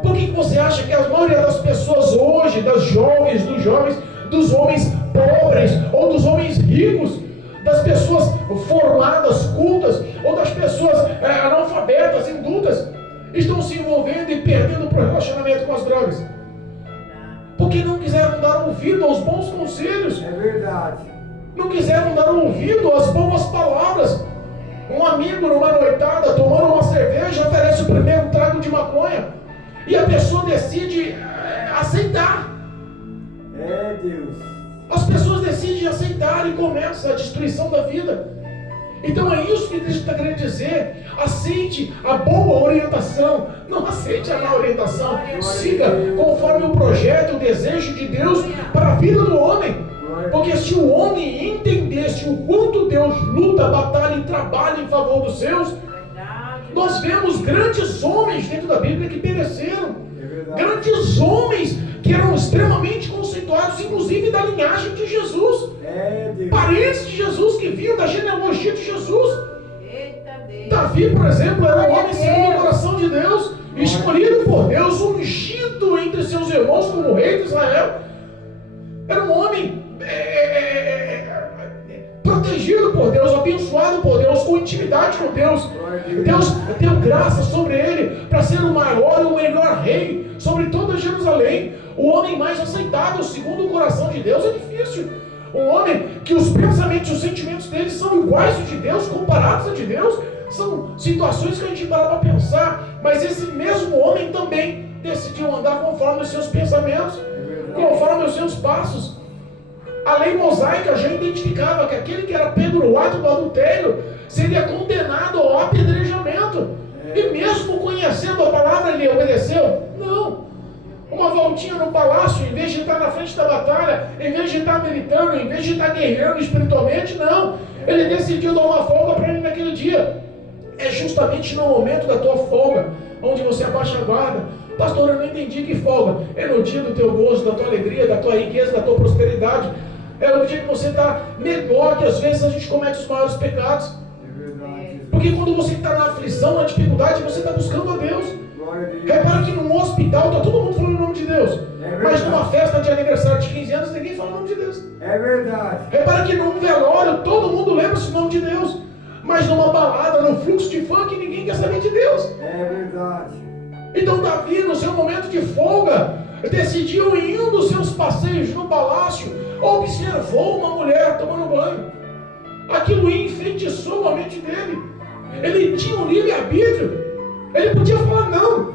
Por que você acha que a maioria das pessoas hoje, das jovens, dos jovens, dos homens pobres ou dos homens ricos, das pessoas formadas, cultas, ou das pessoas analfabetas, indultas, estão se envolvendo e perdendo o relacionamento com as drogas? Porque não quiseram dar ouvido aos bons conselhos. É verdade. Não quiseram dar ouvido às boas palavras. Um amigo numa noitada, tomando uma cerveja, oferece o primeiro trago de maconha, e a pessoa decide aceitar. É Deus. As pessoas decidem aceitar e começa a destruição da vida. Então é isso que Cristo está querendo dizer. Aceite a boa orientação, não aceite a má orientação. Siga conforme o projeto, o desejo de Deus para a vida do homem. Porque se o homem entendesse o quanto Deus luta, batalha e trabalha em favor dos seus, nós vemos grandes homens dentro da Bíblia que pereceram. Grandes homens que eram extremamente conceituados, inclusive da linhagem de Jesus. Parentes de Jesus que vinham da genealogia de Jesus. Davi, por exemplo, era um homem segundo o coração de Deus, escolhido por Deus, ungido entre seus irmãos como rei de Israel. Era um homem protegido por Deus, abençoado por Deus, com intimidade com Deus. Deus deu graça sobre ele para ser o maior e o melhor rei sobre toda Jerusalém. O homem mais aceitável segundo o coração de Deus é difícil. Um homem que os pensamentos e os sentimentos dele são iguais aos de Deus, comparados a de Deus. São situações que a gente para para pensar. Mas esse mesmo homem também decidiu andar conforme os seus pensamentos, conforme os seus passos. A lei mosaica já identificava que aquele que era pego no ato do adultério seria condenado ao apedrejamento. E mesmo conhecendo a palavra, ele obedeceu? Não. Uma voltinha no palácio, em vez de estar na frente da batalha, em vez de estar militando, em vez de estar guerreando espiritualmente, não. Ele decidiu dar uma folga para ele naquele dia. É justamente no momento da tua folga, onde você abaixa a guarda. Pastor, eu não entendi que folga. É no dia do teu gozo, da tua alegria, da tua riqueza, da tua prosperidade. É no dia que você está melhor, que às vezes a gente comete os maiores pecados. Porque quando você está na aflição, na dificuldade, você está buscando a Deus. Repara que num hospital está todo mundo falando o nome de Deus. Mas numa festa de aniversário de 15 anos, ninguém fala o nome de Deus. É verdade. Repara que num velório, todo mundo lembra-se o nome de Deus. Mas numa balada, num fluxo de funk, ninguém quer saber de Deus. É verdade. Então Davi, no seu momento de folga, decidiu em um dos seus passeios no palácio, observou uma mulher tomando banho. Aquilo enfeitiçou a mente dele. Ele tinha um livre-arbítrio. Ele podia falar não.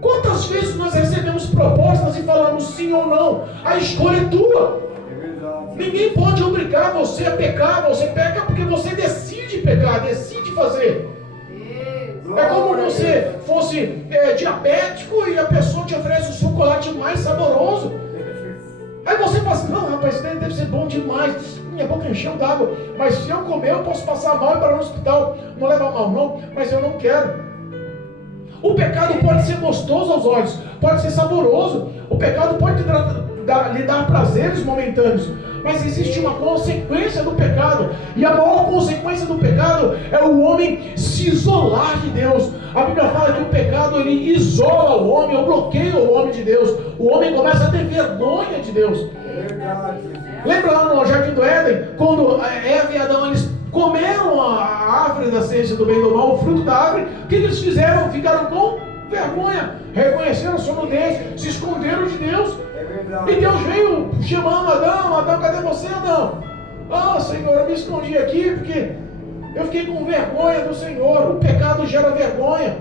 Quantas vezes nós recebemos propostas e falamos sim ou não? A escolha é tua. Ninguém pode obrigar você a pecar. Você peca porque você decide pecar, decide fazer. É como você fosse diabético e a pessoa te oferece o chocolate mais saboroso. Aí você fala assim, não rapaz, isso deve ser bom demais, minha boca encheu d'água, mas se eu comer eu posso passar mal e parar no hospital. Não leva mal não, mas eu não quero. O pecado pode ser gostoso aos olhos, pode ser saboroso. O pecado pode lhe dar prazeres momentâneos, mas existe uma consequência do pecado, e a maior consequência do pecado é o homem se isolar de Deus. A Bíblia fala que o pecado ele isola o homem, ou bloqueia o homem de Deus. O homem começa a ter vergonha de Deus. Lembra lá no Jardim do Éden, quando Eva e Adão eles comeram a árvore da ciência do bem e do mal, o fruto da árvore? O que eles fizeram? Ficaram com vergonha, reconheceram sua nudez, se esconderam de Deus. E Deus veio chamando Adão: Adão, cadê você, Adão? Ah, Senhor, eu me escondi aqui porque eu fiquei com vergonha do Senhor. O pecado gera vergonha.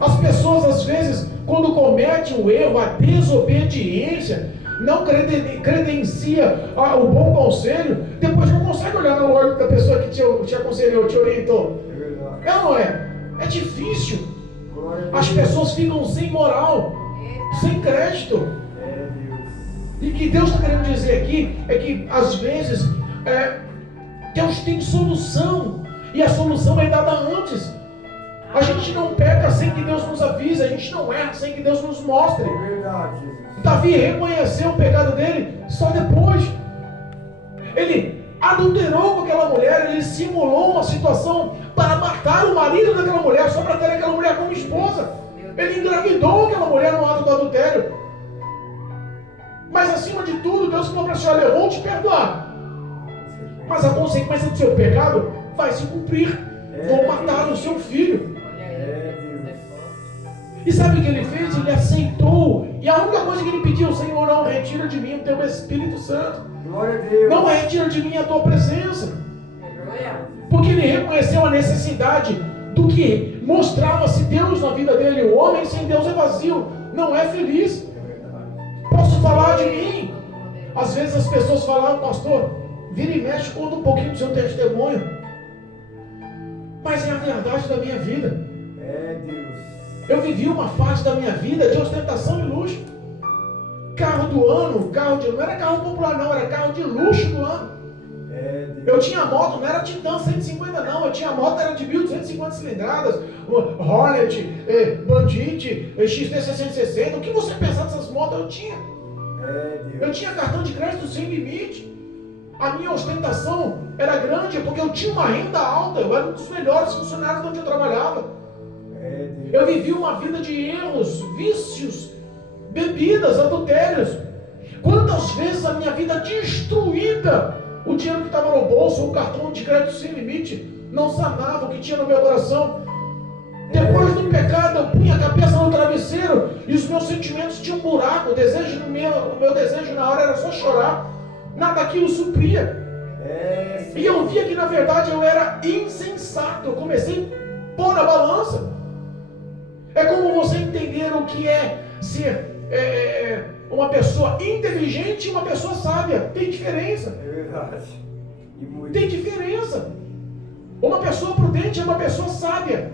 As pessoas às vezes, quando cometem o erro, a desobediência, não credencia o bom conselho, depois não consegue olhar no olho da pessoa que te aconselhou, te orientou. É ou não é? É difícil. As pessoas ficam sem moral, sem crédito. E o que Deus está querendo dizer aqui é que às vezes Deus tem solução, e a solução é dada antes. A gente não peca sem que Deus nos avise, a gente não erra sem que Deus nos mostre. Davi reconheceu o pecado dele só depois. Ele adulterou com aquela mulher, ele simulou uma situação para matar o marido daquela mulher, só para ter aquela mulher como esposa. Ele engravidou aquela mulher no ato do adultério. Mas acima de tudo, Deus falou para a senhora: eu vou te perdoar, mas a consequência do seu pecado vai se cumprir. Vou matar o seu filho. E sabe o que ele fez? Ele aceitou. E a única coisa que ele pediu: Senhor, não retira de mim o teu Espírito Santo. Não retira de mim a tua presença. Porque ele reconheceu a necessidade do que mostrava-se Deus na vida dele. O homem sem Deus é vazio, não é feliz. Posso falar de mim? Às vezes as pessoas falam: pastor, vira e mexe, conta um pouquinho do seu testemunho. Mas é a verdade da minha vida. Eu vivi uma fase da minha vida de ostentação e luxo. Carro do ano, não era carro popular não, era carro de luxo do ano. Eu tinha moto, não era Titan 150 não, eu tinha moto, era de 1.250 cilindradas, Hornet, Bandit, XT660, o que você pensar dessas motos eu tinha. Eu tinha cartão de crédito sem limite. A minha ostentação era grande porque eu tinha uma renda alta, eu era um dos melhores funcionários onde eu trabalhava. Eu vivi uma vida de erros, vícios, bebidas, adultérios. Quantas vezes a minha vida destruída, o dinheiro que estava no bolso, o cartão de crédito sem limite, não sanava o que tinha no meu coração. Depois do pecado, eu punha a cabeça no travesseiro e os meus sentimentos tinham um buraco. O meu desejo na hora era só chorar. Nada daquilo supria. E eu via que na verdade eu era insensato. Eu comecei a pôr na balança. É como você entender o que é ser uma pessoa inteligente e uma pessoa sábia. Tem diferença. É verdade. Tem diferença. Uma pessoa prudente é uma pessoa sábia.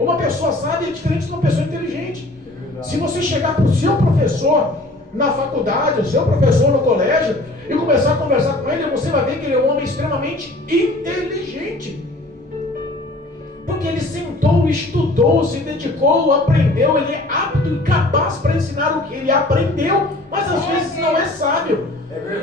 Uma pessoa sábia é diferente de uma pessoa inteligente. Se você chegar para o seu professor na faculdade, o seu professor no colégio, e começar a conversar com ele, você vai ver que ele é um homem extremamente inteligente. Porque ele sentou, estudou, se dedicou, aprendeu, ele é apto e capaz para ensinar o que ele aprendeu, mas às vezes não é sábio.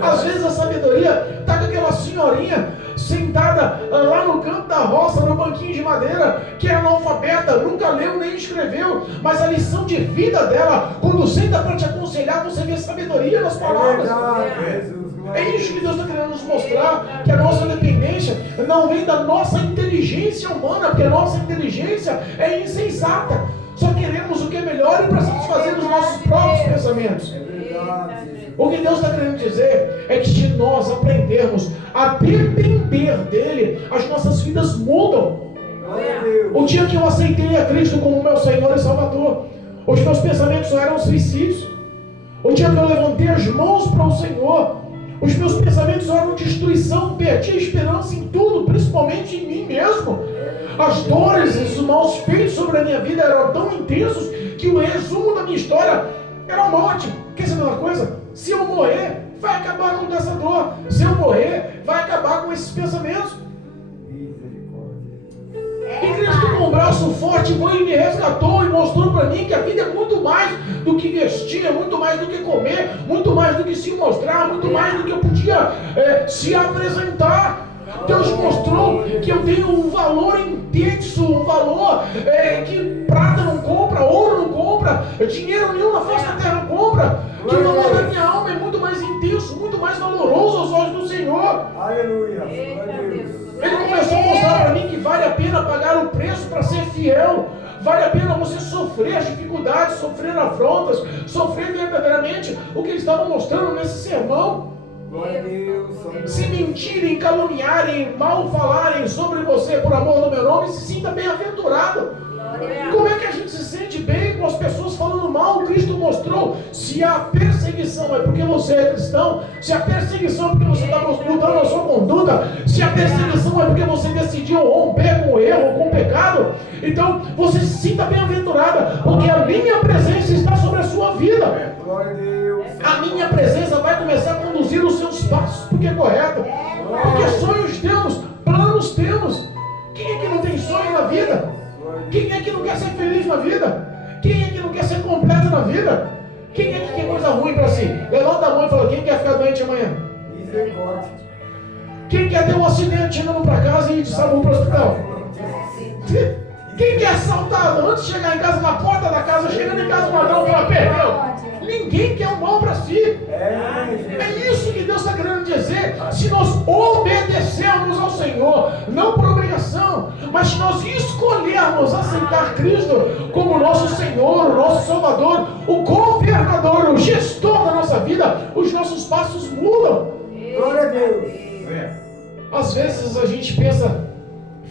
Às vezes a sabedoria está com aquela senhorinha sentada lá no canto da roça, no banquinho de madeira, que é analfabeta, nunca leu nem escreveu, mas a lição de vida dela, quando senta para te aconselhar, você vê sabedoria nas palavras. É isso que Deus está querendo nos mostrar, que a nossa dependência não vem da nossa inteligência humana, porque a nossa inteligência é insensata. Só queremos o que é melhor e para satisfazer os nossos próprios pensamentos. O que Deus está querendo dizer é que se nós aprendermos a depender dEle, as nossas vidas mudam. O dia que eu aceitei a Cristo como meu Senhor e Salvador, os meus pensamentos só eram suicídios. O dia que eu levantei as mãos para o Senhor, os meus pensamentos eram destruição, perdi a esperança em tudo, principalmente em mim mesmo. As dores e os maus feitos sobre a minha vida eram tão intensos que o resumo da minha história era a morte. Quer saber uma coisa? Se eu morrer, vai acabar com essa dor. Se eu morrer, vai acabar com esses pensamentos. E Cristo comprou braço forte foi e me resgatou e mostrou para mim que a vida é muito mais do que vestir, é muito mais do que comer, muito mais do que se mostrar, muito mais do que eu podia se apresentar. Deus mostrou que eu tenho um valor intenso, um valor que prata não compra, ouro não compra, dinheiro nenhum na face da terra compra. Que o valor da minha alma é muito mais intenso, muito mais valoroso aos olhos do Senhor. Aleluia. Ele começou a mostrar para mim que vale a pena pagar o preço para ser fiel. Vale a pena você sofrer as dificuldades, sofrer afrontas, sofrer verdadeiramente o que ele estava mostrando nesse sermão. Glória a Deus. Se mentirem, caluniarem, mal falarem sobre você por amor do meu nome, se sinta bem-aventurado. Como é que a gente se sente bem com as pessoas falando mal? Cristo mostrou. Se a perseguição é porque você é cristão, se a perseguição é porque você está mudando a sua conduta, se a perseguição é porque você decidiu romper com o erro, com o pecado, então você se sinta bem-aventurada, porque a minha presença está sobre a sua vida. Glória a Deus. A minha presença vai começar a conduzir os seus passos, porque é correto. Porque sonhos temos, planos temos. Quem é que não tem sonho na vida? Quem é que não quer ser feliz na vida? Quem é que não quer ser completo na vida? Quem é que quer coisa ruim para si? Levanta a mão e fala, quem quer ficar doente amanhã? Misericórdia. Quem quer ter um acidente indo para casa e ir de SAMU para o hospital? Quem quer assaltado antes de chegar em casa, na porta da casa, chegando em casa, o ladrão fala, perdeu? Ninguém quer o mal para si. É isso que Deus está querendo dizer. Se nós obedecermos ao Senhor, não por obrigação, mas se nós escolhermos aceitar Cristo como nosso Senhor, o nosso Salvador, o governador, o gestor da nossa vida, os nossos passos mudam. Glória a Deus. Às vezes a gente pensa,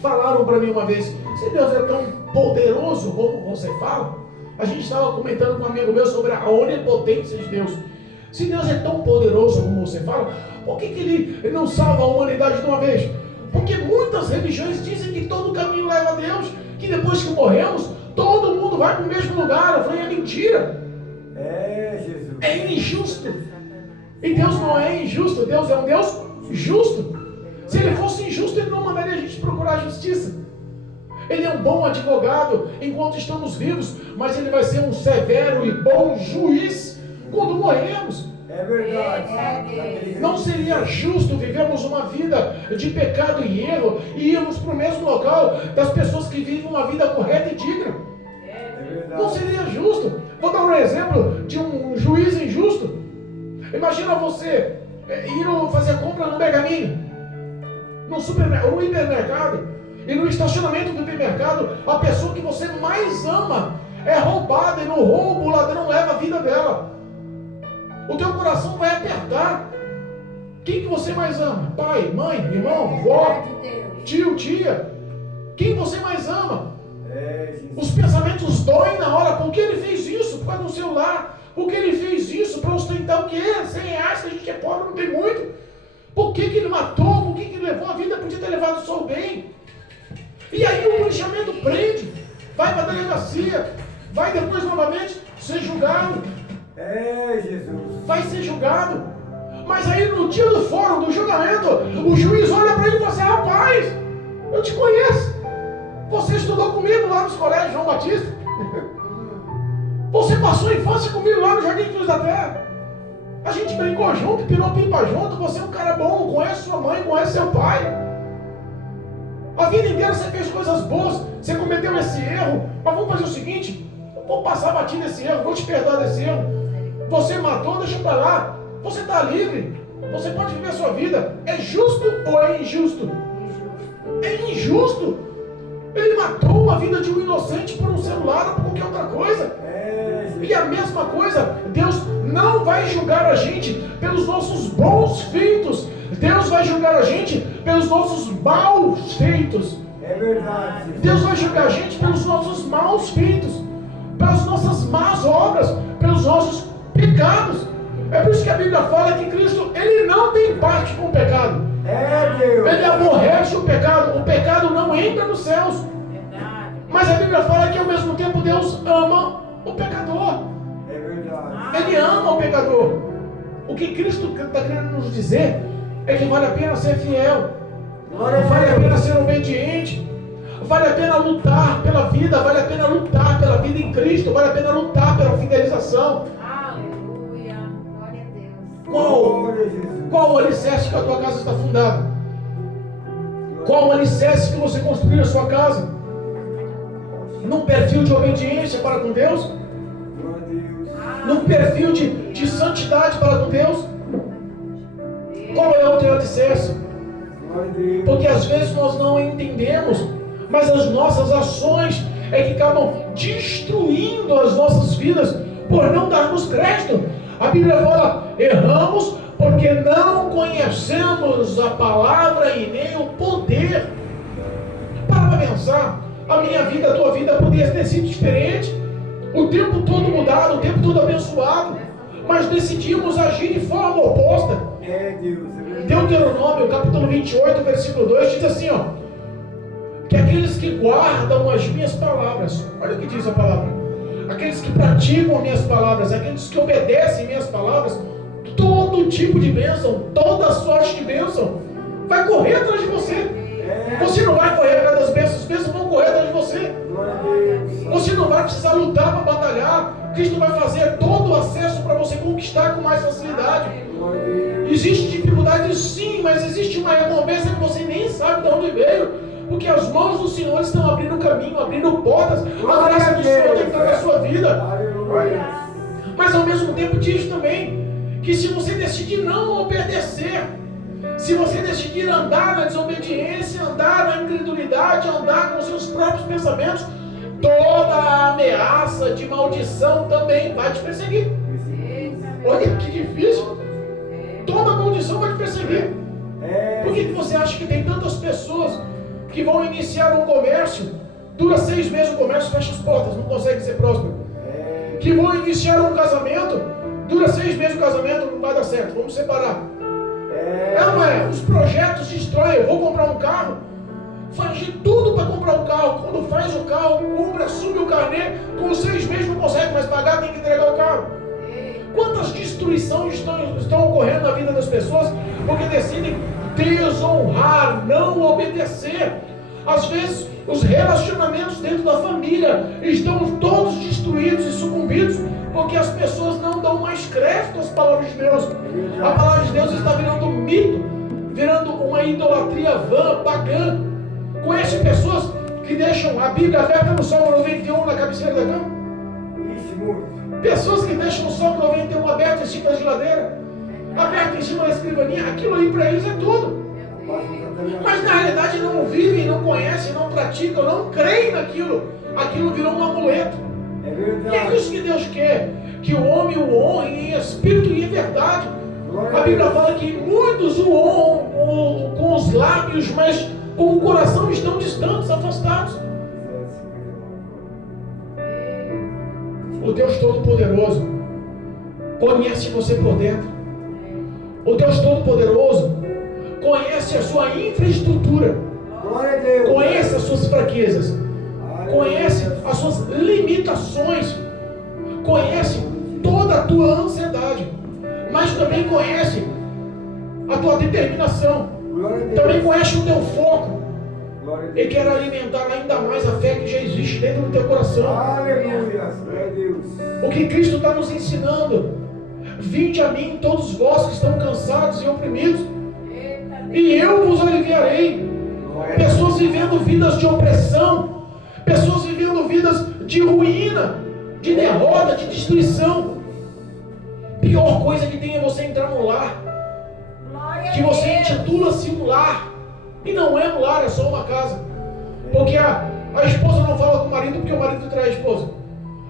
falaram para mim uma vez, se Deus é tão poderoso como você fala, a gente estava comentando com um amigo meu sobre a onipotência de Deus. Se Deus é tão poderoso como você fala, por que Ele não salva a humanidade de uma vez? Porque muitas religiões dizem que todo caminho leva a Deus, que depois que morremos, todo mundo vai para o mesmo lugar. Eu falei, é mentira. Jesus. É injusto. E Deus não é injusto, Deus é um Deus justo. Se Ele fosse injusto, Ele não mandaria a gente procurar justiça. Ele é um bom advogado enquanto estamos vivos, mas Ele vai ser um severo e bom juiz quando morrermos. É verdade. Não seria justo vivermos uma vida de pecado e erro e irmos para o mesmo local das pessoas que vivem uma vida correta e digna. É verdade. Não seria justo. Vou dar um exemplo de um juiz injusto. Imagina você ir fazer compra no Megaminho, no supermercado, no hipermercado, e no estacionamento do hipermercado, a pessoa que você mais ama é roubada, e no roubo o ladrão leva a vida dela. O teu coração vai apertar. Quem que você mais ama? Pai, mãe, irmão, avó, tio, tia? Quem você mais ama? Os pensamentos doem na hora. Por que ele fez isso? Por causa do celular. Por que ele fez isso? Para ostentar o quê? 100 reais, se a gente é pobre, não tem muito. Por que ele matou? Por que ele levou a vida? Podia ter levado só o bem. E aí o policiamento prende, vai para a delegacia, vai depois novamente ser julgado. Jesus. Vai ser julgado. Mas aí no dia do fórum, do julgamento, o juiz olha para ele e fala assim, rapaz, eu te conheço. Você estudou comigo lá nos colégios João Batista. Você passou a infância comigo lá no Jardim Filhos da Terra. A gente brincou junto, pirou pipa junto. Você é um cara bom, conhece sua mãe, conhece seu pai. A vida inteira você fez coisas boas, você cometeu esse erro, mas vamos fazer o seguinte, eu vou passar batido esse erro, vou te perdoar desse erro. Você matou, deixa pra lá, você está livre, você pode viver a sua vida. É justo ou é injusto? É injusto. Ele matou a vida de um inocente por um celular ou por qualquer outra coisa. E a mesma coisa, Deus não vai julgar a gente pelos nossos bons feitos. Deus vai julgar a gente pelos nossos maus feitos. É verdade. Deus vai julgar a gente pelos nossos maus feitos, pelas nossas más obras, pelos nossos pecados. É por isso que a Bíblia fala que Cristo, Ele não tem parte com o pecado. Deus. Ele aborrece o pecado. O pecado não entra nos céus. Mas a Bíblia fala que ao mesmo tempo Deus ama o pecador. É verdade. Ele ama o pecador. O que Cristo está querendo nos dizer é que vale a pena ser fiel, vale a pena ser obediente, Vale a pena lutar pela vida, vale a pena lutar pela vida em Cristo, vale a pena lutar pela fidelização. Aleluia. Glória a Deus. Qual o alicerce que a tua casa está fundada? Qual o alicerce que você construiu a sua casa? Num perfil de obediência para com Deus? Num perfil de santidade para com Deus? Qual é o teu alicerce? Porque às vezes nós não entendemos, mas as nossas ações é que acabam destruindo as nossas vidas por não darmos crédito. A Bíblia fala: erramos porque não conhecemos a palavra e nem o poder. Para pensar, a minha vida, a tua vida poderia ter sido diferente, o tempo todo mudado, o tempo todo abençoado, mas decidimos agir de forma oposta. Deuteronômio, capítulo 28, versículo 2, diz assim, ó: que aqueles que guardam as minhas palavras, olha o que diz a palavra, aqueles que praticam as minhas palavras, aqueles que obedecem minhas palavras, todo tipo de bênção, toda sorte de bênção vai correr atrás de você. Você não vai correr atrás das bênçãos, as bênçãos vão correr atrás de você. Você não vai precisar lutar para batalhar. Cristo vai fazer todo o acesso para você conquistar com mais facilidade. Existe dificuldade sim, mas existe uma recompensa que você nem sabe de onde veio, porque as mãos do Senhor estão abrindo caminho, abrindo portas. A graça do Senhor tem que estar na sua vida. Mas ao mesmo tempo diz também que se você decidir não obedecer, se você decidir andar na desobediência, andar na incredulidade, andar com seus próprios pensamentos, toda a ameaça de maldição também vai te perseguir. Olha que difícil. Toda maldição vai te perseguir. Por que você acha que tem tantas pessoas que vão iniciar um comércio, dura 6 meses o comércio, fecha as portas, não consegue ser próspero? Que vão iniciar um casamento, dura 6 meses o casamento, não vai dar certo, vamos separar. Os projetos destroem. Eu vou comprar um carro, faz de tudo para comprar um carro. Quando faz o carro, compra, assume o carnê, com 6 meses não consegue mais pagar, tem que entregar o carro. Quantas destruições estão ocorrendo na vida das pessoas porque decidem desonrar, não obedecer. Às vezes os relacionamentos dentro da família estão todos destruídos e sucumbidos porque as pessoas não dão mais crédito às palavras de Deus. A palavra de Deus está virando um mito, virando uma idolatria vã, pagã. Conhece pessoas que deixam a Bíblia aberta no Salmo 91 na cabeceira da cama? Pessoas que deixam o Salmo 91 aberto em cima da geladeira, aberto em cima da escrivaninha. Aquilo aí para eles é tudo. Mas na realidade não vivem, não conhecem, não praticam, não creem naquilo. Aquilo virou um amuleto. E é isso que Deus quer, que o homem o honre em espírito e em verdade. A Bíblia fala que muitos o honram com os lábios, mas com o coração estão distantes, afastados. O Deus Todo-Poderoso conhece você por dentro. O Deus Todo-Poderoso conhece a sua infraestrutura, conhece as suas fraquezas, conhece as suas limitações, conhece toda a tua ansiedade, mas também conhece a tua determinação, também conhece o teu foco e quer alimentar ainda mais a fé que já existe dentro do teu coração. O que Cristo está nos ensinando: vinde a mim todos vós que estão cansados e oprimidos, e eu vos aliviarei. Pessoas vivendo vidas de opressão, pessoas vivendo vidas de ruína, de derrota, de destruição. Pior coisa que tem é você entrar no lar, que você intitula-se um lar, e não é um lar, é só uma casa. Porque a esposa não fala com o marido porque o marido trai a esposa.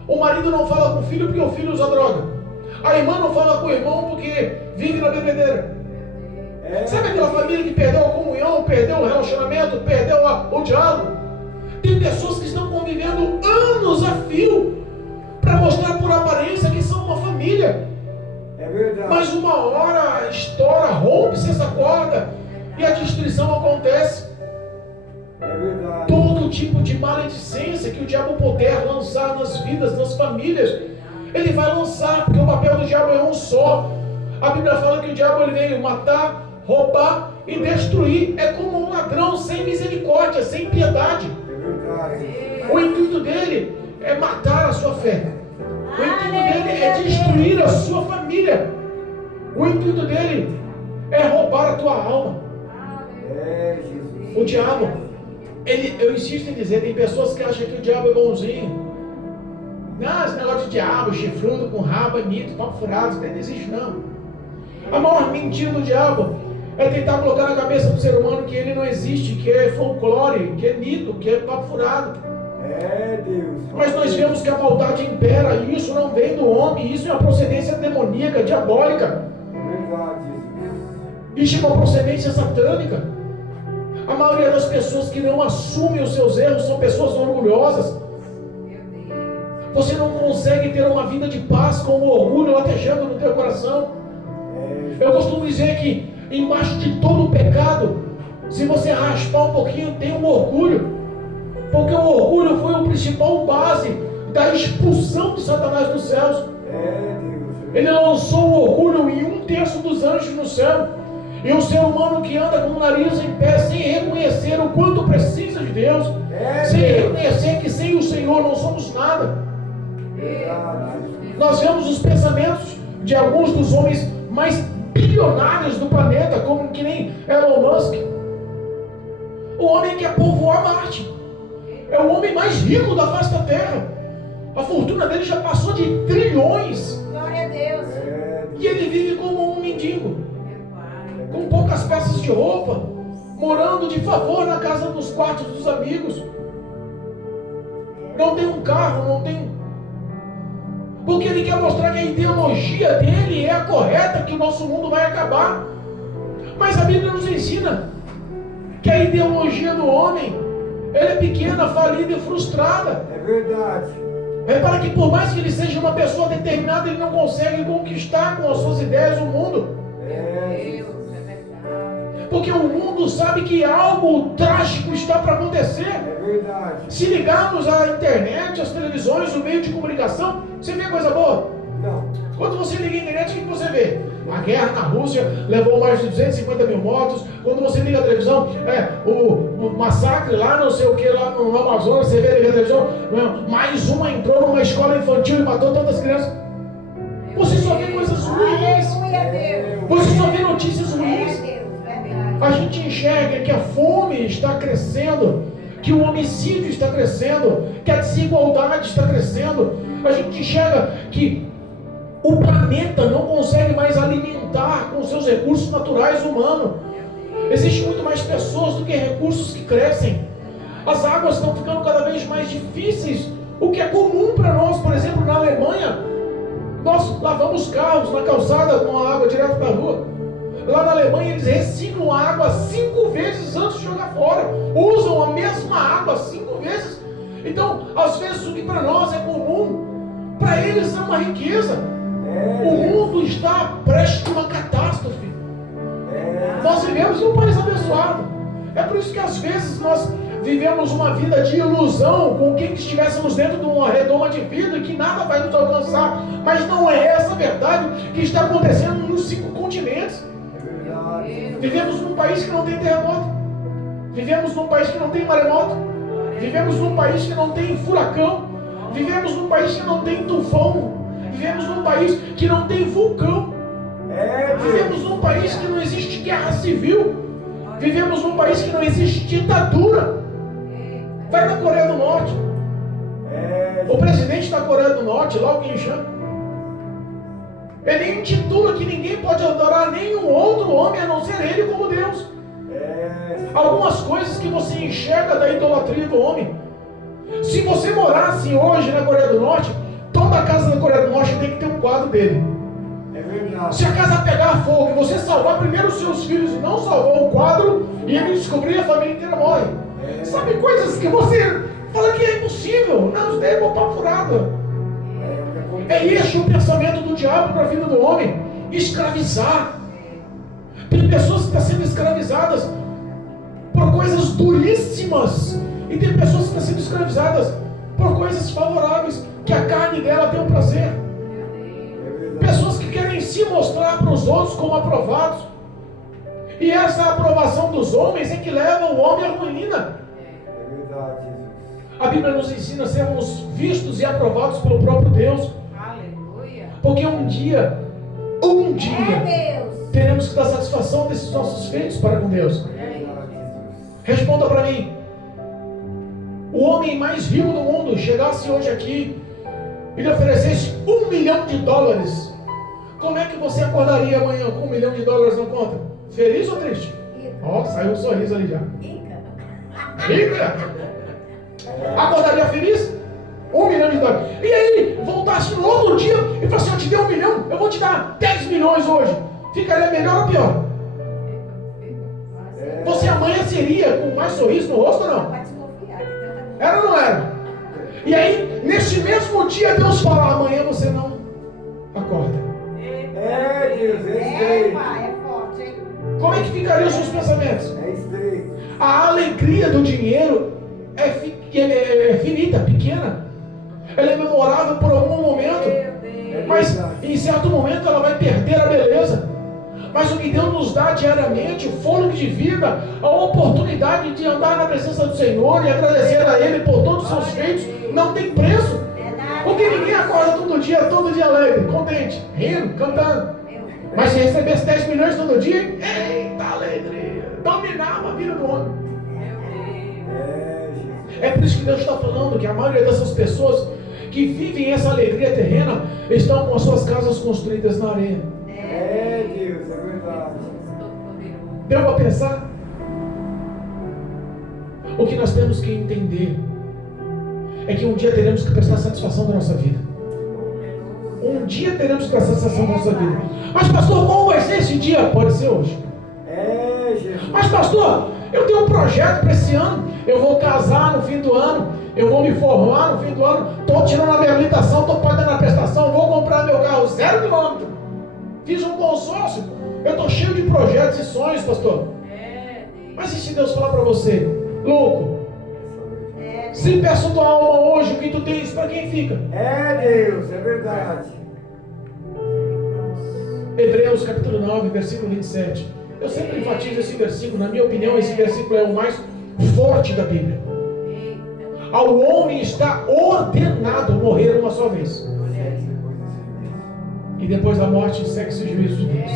O marido não fala com o filho porque o filho usa droga. A irmã não fala com o irmão porque vive na bebedeira. Sabe aquela família que perdeu a comunhão, perdeu o relacionamento, perdeu o diálogo? Tem pessoas que estão convivendo anos a fio para mostrar por aparência que são uma família. Mas uma hora estoura, rompe-se essa corda e a destruição acontece. Todo tipo de maledicência que o diabo puder lançar nas vidas, nas famílias, ele vai lançar, porque o papel do diabo é um só. A Bíblia fala que o diabo ele veio matar, roubar e destruir. É como um ladrão sem misericórdia, sem piedade. intuito dele é matar a sua fé. O intuito dele é destruir a sua família. O intuito dele é roubar a tua alma. O diabo, eu insisto em dizer, tem pessoas que acham que o diabo é bonzinho. Não, esse negócio de diabo, chifrudo, com rabo, mito, papo furado, isso não existe não. A maior mentira do diabo é tentar colocar na cabeça do ser humano que ele não existe, que é folclore, que é mito, que é papo furado. Deus. Mas nós vemos que a maldade impera, e isso não vem do homem, isso é uma procedência demoníaca, diabólica. Verdade, Jesus. Isso é uma procedência satânica. A maioria das pessoas que não assumem os seus erros são pessoas orgulhosas. Você não consegue ter uma vida de paz com o orgulho latejando no teu coração. Eu costumo dizer que embaixo de todo o pecado, se você raspar um pouquinho, tem um orgulho. Porque o orgulho foi o principal base da expulsão de Satanás dos céus. Ele lançou o orgulho em 1/3 dos anjos no céu. E o ser humano que anda com o nariz em pé, sem reconhecer o quanto precisa de Deus, sem reconhecer que sem o Senhor não somos nada. Nós vemos os pensamentos de alguns dos homens mais bilionários do planeta, como que nem Elon Musk. O homem que quer povoar Marte. É o homem mais rico da face da Terra. A fortuna dele já passou de trilhões. Glória a Deus. E ele vive como um mendigo, com poucas peças de roupa, morando de favor na casa dos quartos dos amigos. Não tem um carro, não tem. Porque ele quer mostrar que a ideologia dele é a correta, que o nosso mundo vai acabar. Mas a Bíblia nos ensina que a ideologia do homem, ela é pequena, falida e frustrada. É verdade. Repara que por mais que ele seja uma pessoa determinada, ele não consegue conquistar com as suas ideias o mundo. Porque o mundo sabe que algo trágico está para acontecer. É verdade. Se ligarmos à internet, às televisões, o meio de comunicação, você vê coisa boa? Não. Quando você liga a internet, o que você vê? A guerra na Rússia levou mais de 250 mil mortos. Quando você liga a televisão, o massacre lá, não sei o que, lá no Amazonas, você vê a televisão, mais uma entrou numa escola infantil e matou tantas crianças. Você só vê coisas ruins. Você só vê notícias ruins. A gente enxerga que a fome está crescendo, que o homicídio está crescendo, que a desigualdade está crescendo. A gente enxerga que o planeta não consegue mais alimentar com seus recursos naturais humanos. Existem muito mais pessoas do que recursos que crescem. As águas estão ficando cada vez mais difíceis. O que é comum para nós, por exemplo, na Alemanha, nós lavamos carros na calçada com a água direto da rua. Lá na Alemanha eles reciclam a água 5 vezes antes de jogar fora. Usam a mesma água 5 vezes. Então, às vezes o que para nós é comum, para eles é uma riqueza. O mundo está prestes a uma catástrofe. Nós vivemos em um país abençoado. É por isso que às vezes nós vivemos uma vida de ilusão, com quem estivéssemos dentro de uma redoma de vida e que nada vai nos alcançar. Mas não é essa a verdade que está acontecendo nos 5 continentes. Vivemos num país que não tem terremoto. Vivemos num país que não tem maremoto. Vivemos num país que não tem furacão. Vivemos num país que não tem tufão. Vivemos num país que não tem vulcão. Vivemos num país que não existe guerra civil. Vivemos num país que não existe ditadura. Vai na Coreia do Norte. O presidente da Coreia do Norte, lá o Kim Jong, ele intitula que ninguém pode adorar nenhum outro homem a não ser ele como Deus. Algumas coisas que você enxerga da idolatria do homem. Se você morasse hoje na Coreia do Norte, toda a casa da Coreia do Norte tem que ter um quadro dele. Se a casa pegar fogo e você salvar primeiro os seus filhos e não salvar o quadro, e ele descobrir, a família inteira morre. Sabe coisas que você fala que é impossível? Não, isso daí é uma papo furado. É este o pensamento do diabo para a vida do homem: escravizar. Tem pessoas que estão sendo escravizadas por coisas duríssimas, e tem pessoas que estão sendo escravizadas por coisas favoráveis, que a carne dela tem um prazer. Pessoas que querem se mostrar para os outros como aprovados, e essa aprovação dos homens é que leva o homem à ruína. A Bíblia nos ensina a sermos vistos e aprovados pelo próprio Deus. Aleluia. Porque um dia, Deus. teremos que dar satisfação desses nossos feitos para com Deus. Responda para mim. O homem mais rico do mundo chegasse hoje aqui e lhe oferecesse $1 milhão, como é que você acordaria amanhã com $1 milhão na conta? Feliz ou triste? Ó, saiu um sorriso ali já. Rica! Acordaria feliz? $1 milhão. E aí, voltasse no outro dia e falasse assim: eu te dei $1 milhão, eu vou te dar 10 milhões hoje. Ficaria melhor ou pior? Você amanheceria com mais sorriso no rosto ou não? Era ou não era? E aí, neste mesmo dia, Deus fala: amanhã você não acorda. Deus, estreito. É forte, hein? Como é que ficariam os seus pensamentos? Estreito. A alegria do dinheiro é finita, pequena. Ela é memorável por algum momento, mas em certo momento ela vai perder a beleza. Mas o que Deus nos dá diariamente, o fôlego de vida, a oportunidade de andar na presença do Senhor e agradecer a Ele por todos os seus feitos, não tem preço. Porque ninguém acorda todo dia alegre, contente, rindo, cantando. Mas se recebesse 10 milhões todo dia, eita alegria, dominava a vida do homem. É por isso que Deus está falando que a maioria dessas pessoas que vivem essa alegria terrena estão com as suas casas construídas na areia. Deus, é verdade. Deu para pensar? O que nós temos que entender é que um dia teremos que prestar satisfação da nossa vida. Um dia teremos que prestar satisfação da nossa vida. Mas pastor, qual vai ser esse dia? Pode ser hoje. Jesus. Mas pastor, eu tenho um projeto para esse ano. Eu vou casar no fim do ano. Eu vou me formar no fim do ano. Estou tirando a minha habilitação, estou pagando a prestação. Vou comprar meu carro 0 km. Fiz um consórcio. Eu estou cheio de projetos e sonhos, pastor. Mas e se Deus falar para você: louco, se peço tua alma hoje, o que tu tens, para quem fica? Deus, é verdade. Hebreus capítulo 9, versículo 27. Eu sempre enfatizo esse versículo. Na minha opinião, esse versículo é o mais forte da Bíblia. Ao homem está ordenado morrer uma só vez, e depois da morte segue-se o juízo de Deus.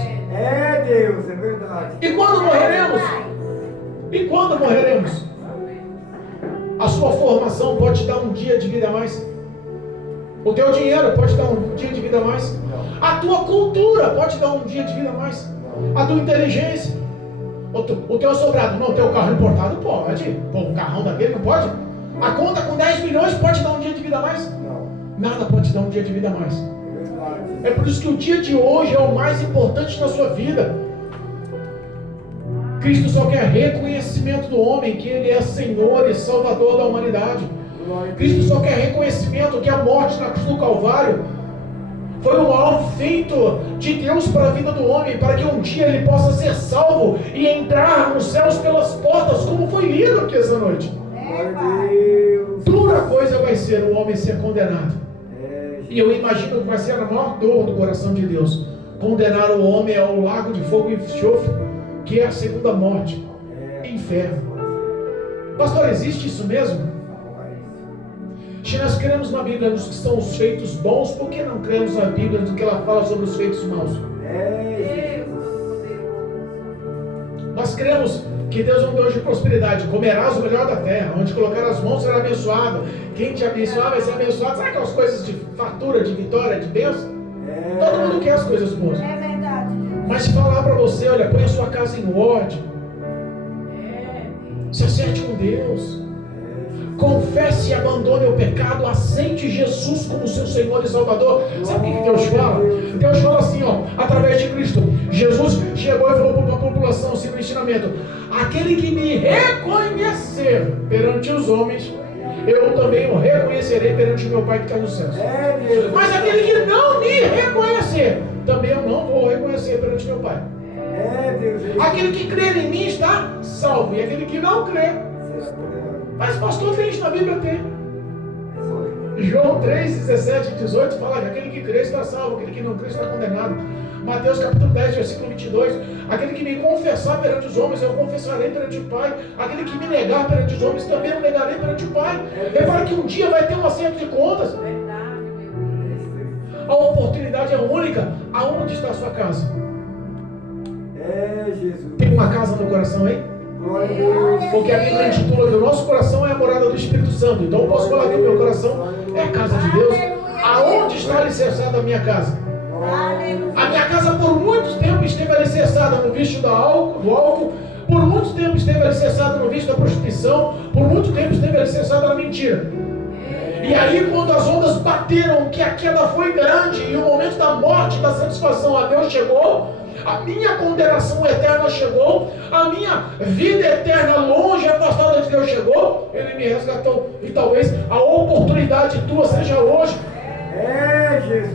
Deus, é verdade. E quando morreremos? E quando morreremos? A sua formação pode te dar um dia de vida a mais. O teu dinheiro pode te dar um dia de vida a mais. A tua cultura pode te dar um dia de vida a mais. A tua inteligência. O teu sobrado. Não, o teu carro importado pode. Pô, um carrão daquele não pode. A conta com 10 milhões pode te dar um dia de vida a mais? Não. Nada pode te dar um dia de vida a mais. É verdade. É por isso que o dia de hoje é o mais importante na sua vida. Cristo só quer reconhecimento do homem, que Ele é Senhor e Salvador da humanidade. Cristo só quer reconhecimento que a morte na cruz do Calvário foi o maior feito de Deus para a vida do homem, para que um dia ele possa ser salvo e entrar nos céus pelas portas, como foi lido aqui essa noite. Glória a Deus. Dura coisa vai ser o homem ser condenado. E eu imagino que vai ser a maior dor do coração de Deus, condenar o homem ao lago de fogo e enxofre, que é a segunda morte, inferno. Pastor, existe isso mesmo? Se nós cremos na Bíblia nos que são os feitos bons, por que não cremos na Bíblia no que ela fala sobre os feitos maus? Nós cremos que Deus é um Deus de prosperidade. Comerás o melhor da terra, onde colocar as mãos será abençoado. Quem te abençoar vai ser abençoado. Sabe aquelas coisas de fartura, de vitória, de bênção? Todo mundo quer as coisas boas. É verdade. Mas se falar para você: olha, põe a sua casa em ordem, se acerte com Deus, confesse e abandone o pecado, aceite Jesus como seu Senhor e Salvador. Sabe o que Deus fala? Deus fala assim, ó, através de Cristo. Jesus chegou e falou para a população, segundo o ensinamento: aquele que me reconhecer perante os homens, eu também o reconhecerei perante o meu Pai que está nos céus. Mas aquele que não me reconhecer, também eu não vou reconhecer perante meu Pai. Aquele que crer em mim está salvo, e aquele que não crer. Mas pastor, tem isso na Bíblia? Tem. João 3, 17 e 18 fala que aquele que crê está salvo, aquele que não crê está condenado. Mateus capítulo 10, versículo 22. Aquele que me confessar perante os homens, eu confessarei perante o Pai. Aquele que me negar perante os homens, também eu negarei perante o Pai. Repara que um dia vai ter um acerto de contas. Verdade, meu Deus. A oportunidade é única. Aonde está a sua casa? É, Jesus. Tem uma casa no coração aí? Glória a Deus. Porque a Bíblia intitula que o nosso coração é a morada do Espírito Santo. Então eu posso falar que o meu coração é a casa de Deus. Aonde está alicerçada a minha casa? A minha casa por muito tempo esteve alicerçada no vício do álcool, por muito tempo esteve alicerçada no vício da prostituição, por muito tempo esteve alicerçada na mentira. E aí quando as ondas bateram, que a queda foi grande e o momento da morte, da satisfação a Deus chegou, a minha condenação eterna chegou, a minha vida eterna longe, afastada de Deus chegou, Ele me resgatou. E talvez a oportunidade tua seja hoje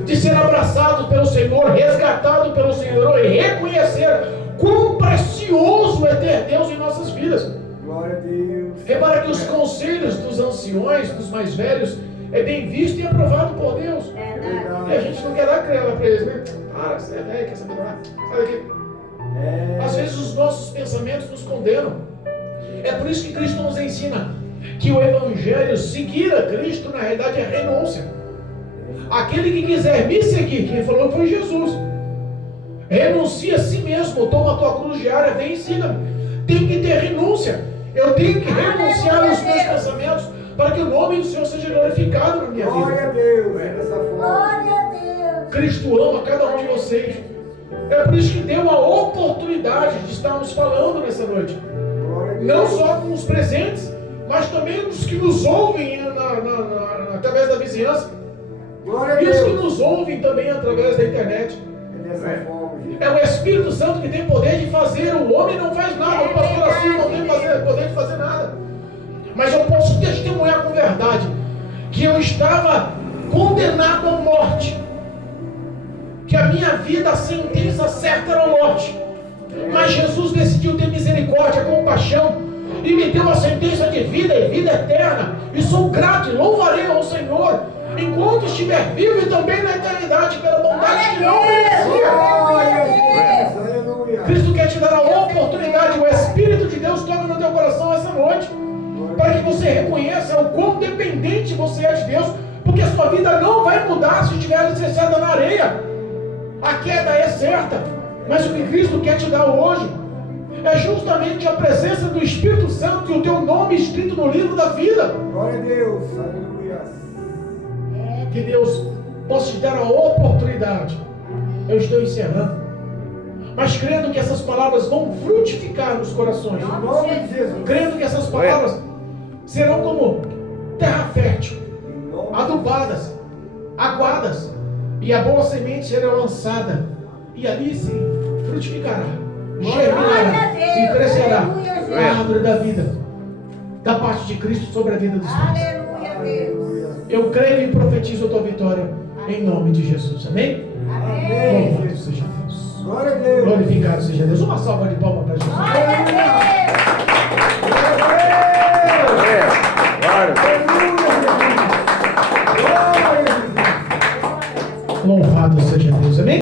de ser abraçado pelo Senhor, resgatado pelo Senhor e reconhecer quão precioso é ter Deus em nossas vidas. Glória a Deus. Repara que os conselhos dos anciões, dos mais velhos, é bem visto e aprovado por Deus. E a gente não quer dar crela para eles, né? Para, você é velho, quer saber nada? Sai daqui. Às vezes os nossos pensamentos nos condenam. É por isso que Cristo nos ensina que o Evangelho, seguir a Cristo, na realidade é renúncia. Aquele que quiser me seguir, quem falou foi Jesus. Renuncia a si mesmo, toma a tua cruz diária, vem e siga-me. Tem que ter renúncia. Eu tenho que renunciar aos meus pensamentos para que o nome do Senhor seja glorificado na minha vida. Glória a Deus. É dessa forma. Glória a Deus. Cristo ama cada um de vocês. É por isso que deu a oportunidade de estarmos falando nessa noite. Glória a Deus. Não só com os presentes, mas também os que nos ouvem através da vizinhança. Glória a E os que Deus. nos ouvem também através da internet. É dessa forma, Jesus. É o Espírito Santo que tem poder de fazer. O homem não faz nada. O pastor assim não tem poder de fazer nada. Mas eu posso testemunhar com verdade que eu estava condenado à morte. Que a minha vida, a sentença certa era a morte. Mas Jesus decidiu ter misericórdia, compaixão e me deu a sentença de vida e vida eterna. E sou grato e louvarei ao Senhor enquanto estiver vivo e também na eternidade pela bondade que não merecia. Glória a Deus. Aleluia. Cristo quer te dar a oportunidade. O Espírito de Deus toca no teu coração essa noite para que você reconheça o quão dependente você é de Deus, porque a sua vida não vai mudar se estiver alicerçada na areia. A queda é certa, mas o que Cristo quer te dar hoje é justamente a presença do Espírito Santo e o teu nome escrito no livro da vida. Glória a Deus. Aleluia. Que Deus possa te dar a oportunidade. Eu estou encerrando, mas crendo que essas palavras vão frutificar nos corações, Em nome de Jesus. crendo que essas palavras serão como terra fértil, Em nome adubadas, aguadas, e a boa semente será lançada, e ali sim frutificará, germinará e crescerá a árvore da vida, da parte de Cristo sobre a vida dos pais. Aleluia, Deus. Eu creio e profetizo a tua vitória em nome de Jesus. Amém? Amém. Louvado seja Deus. Glória a Deus. Glorificado seja Deus. Uma salva de palmas para Jesus. Glória a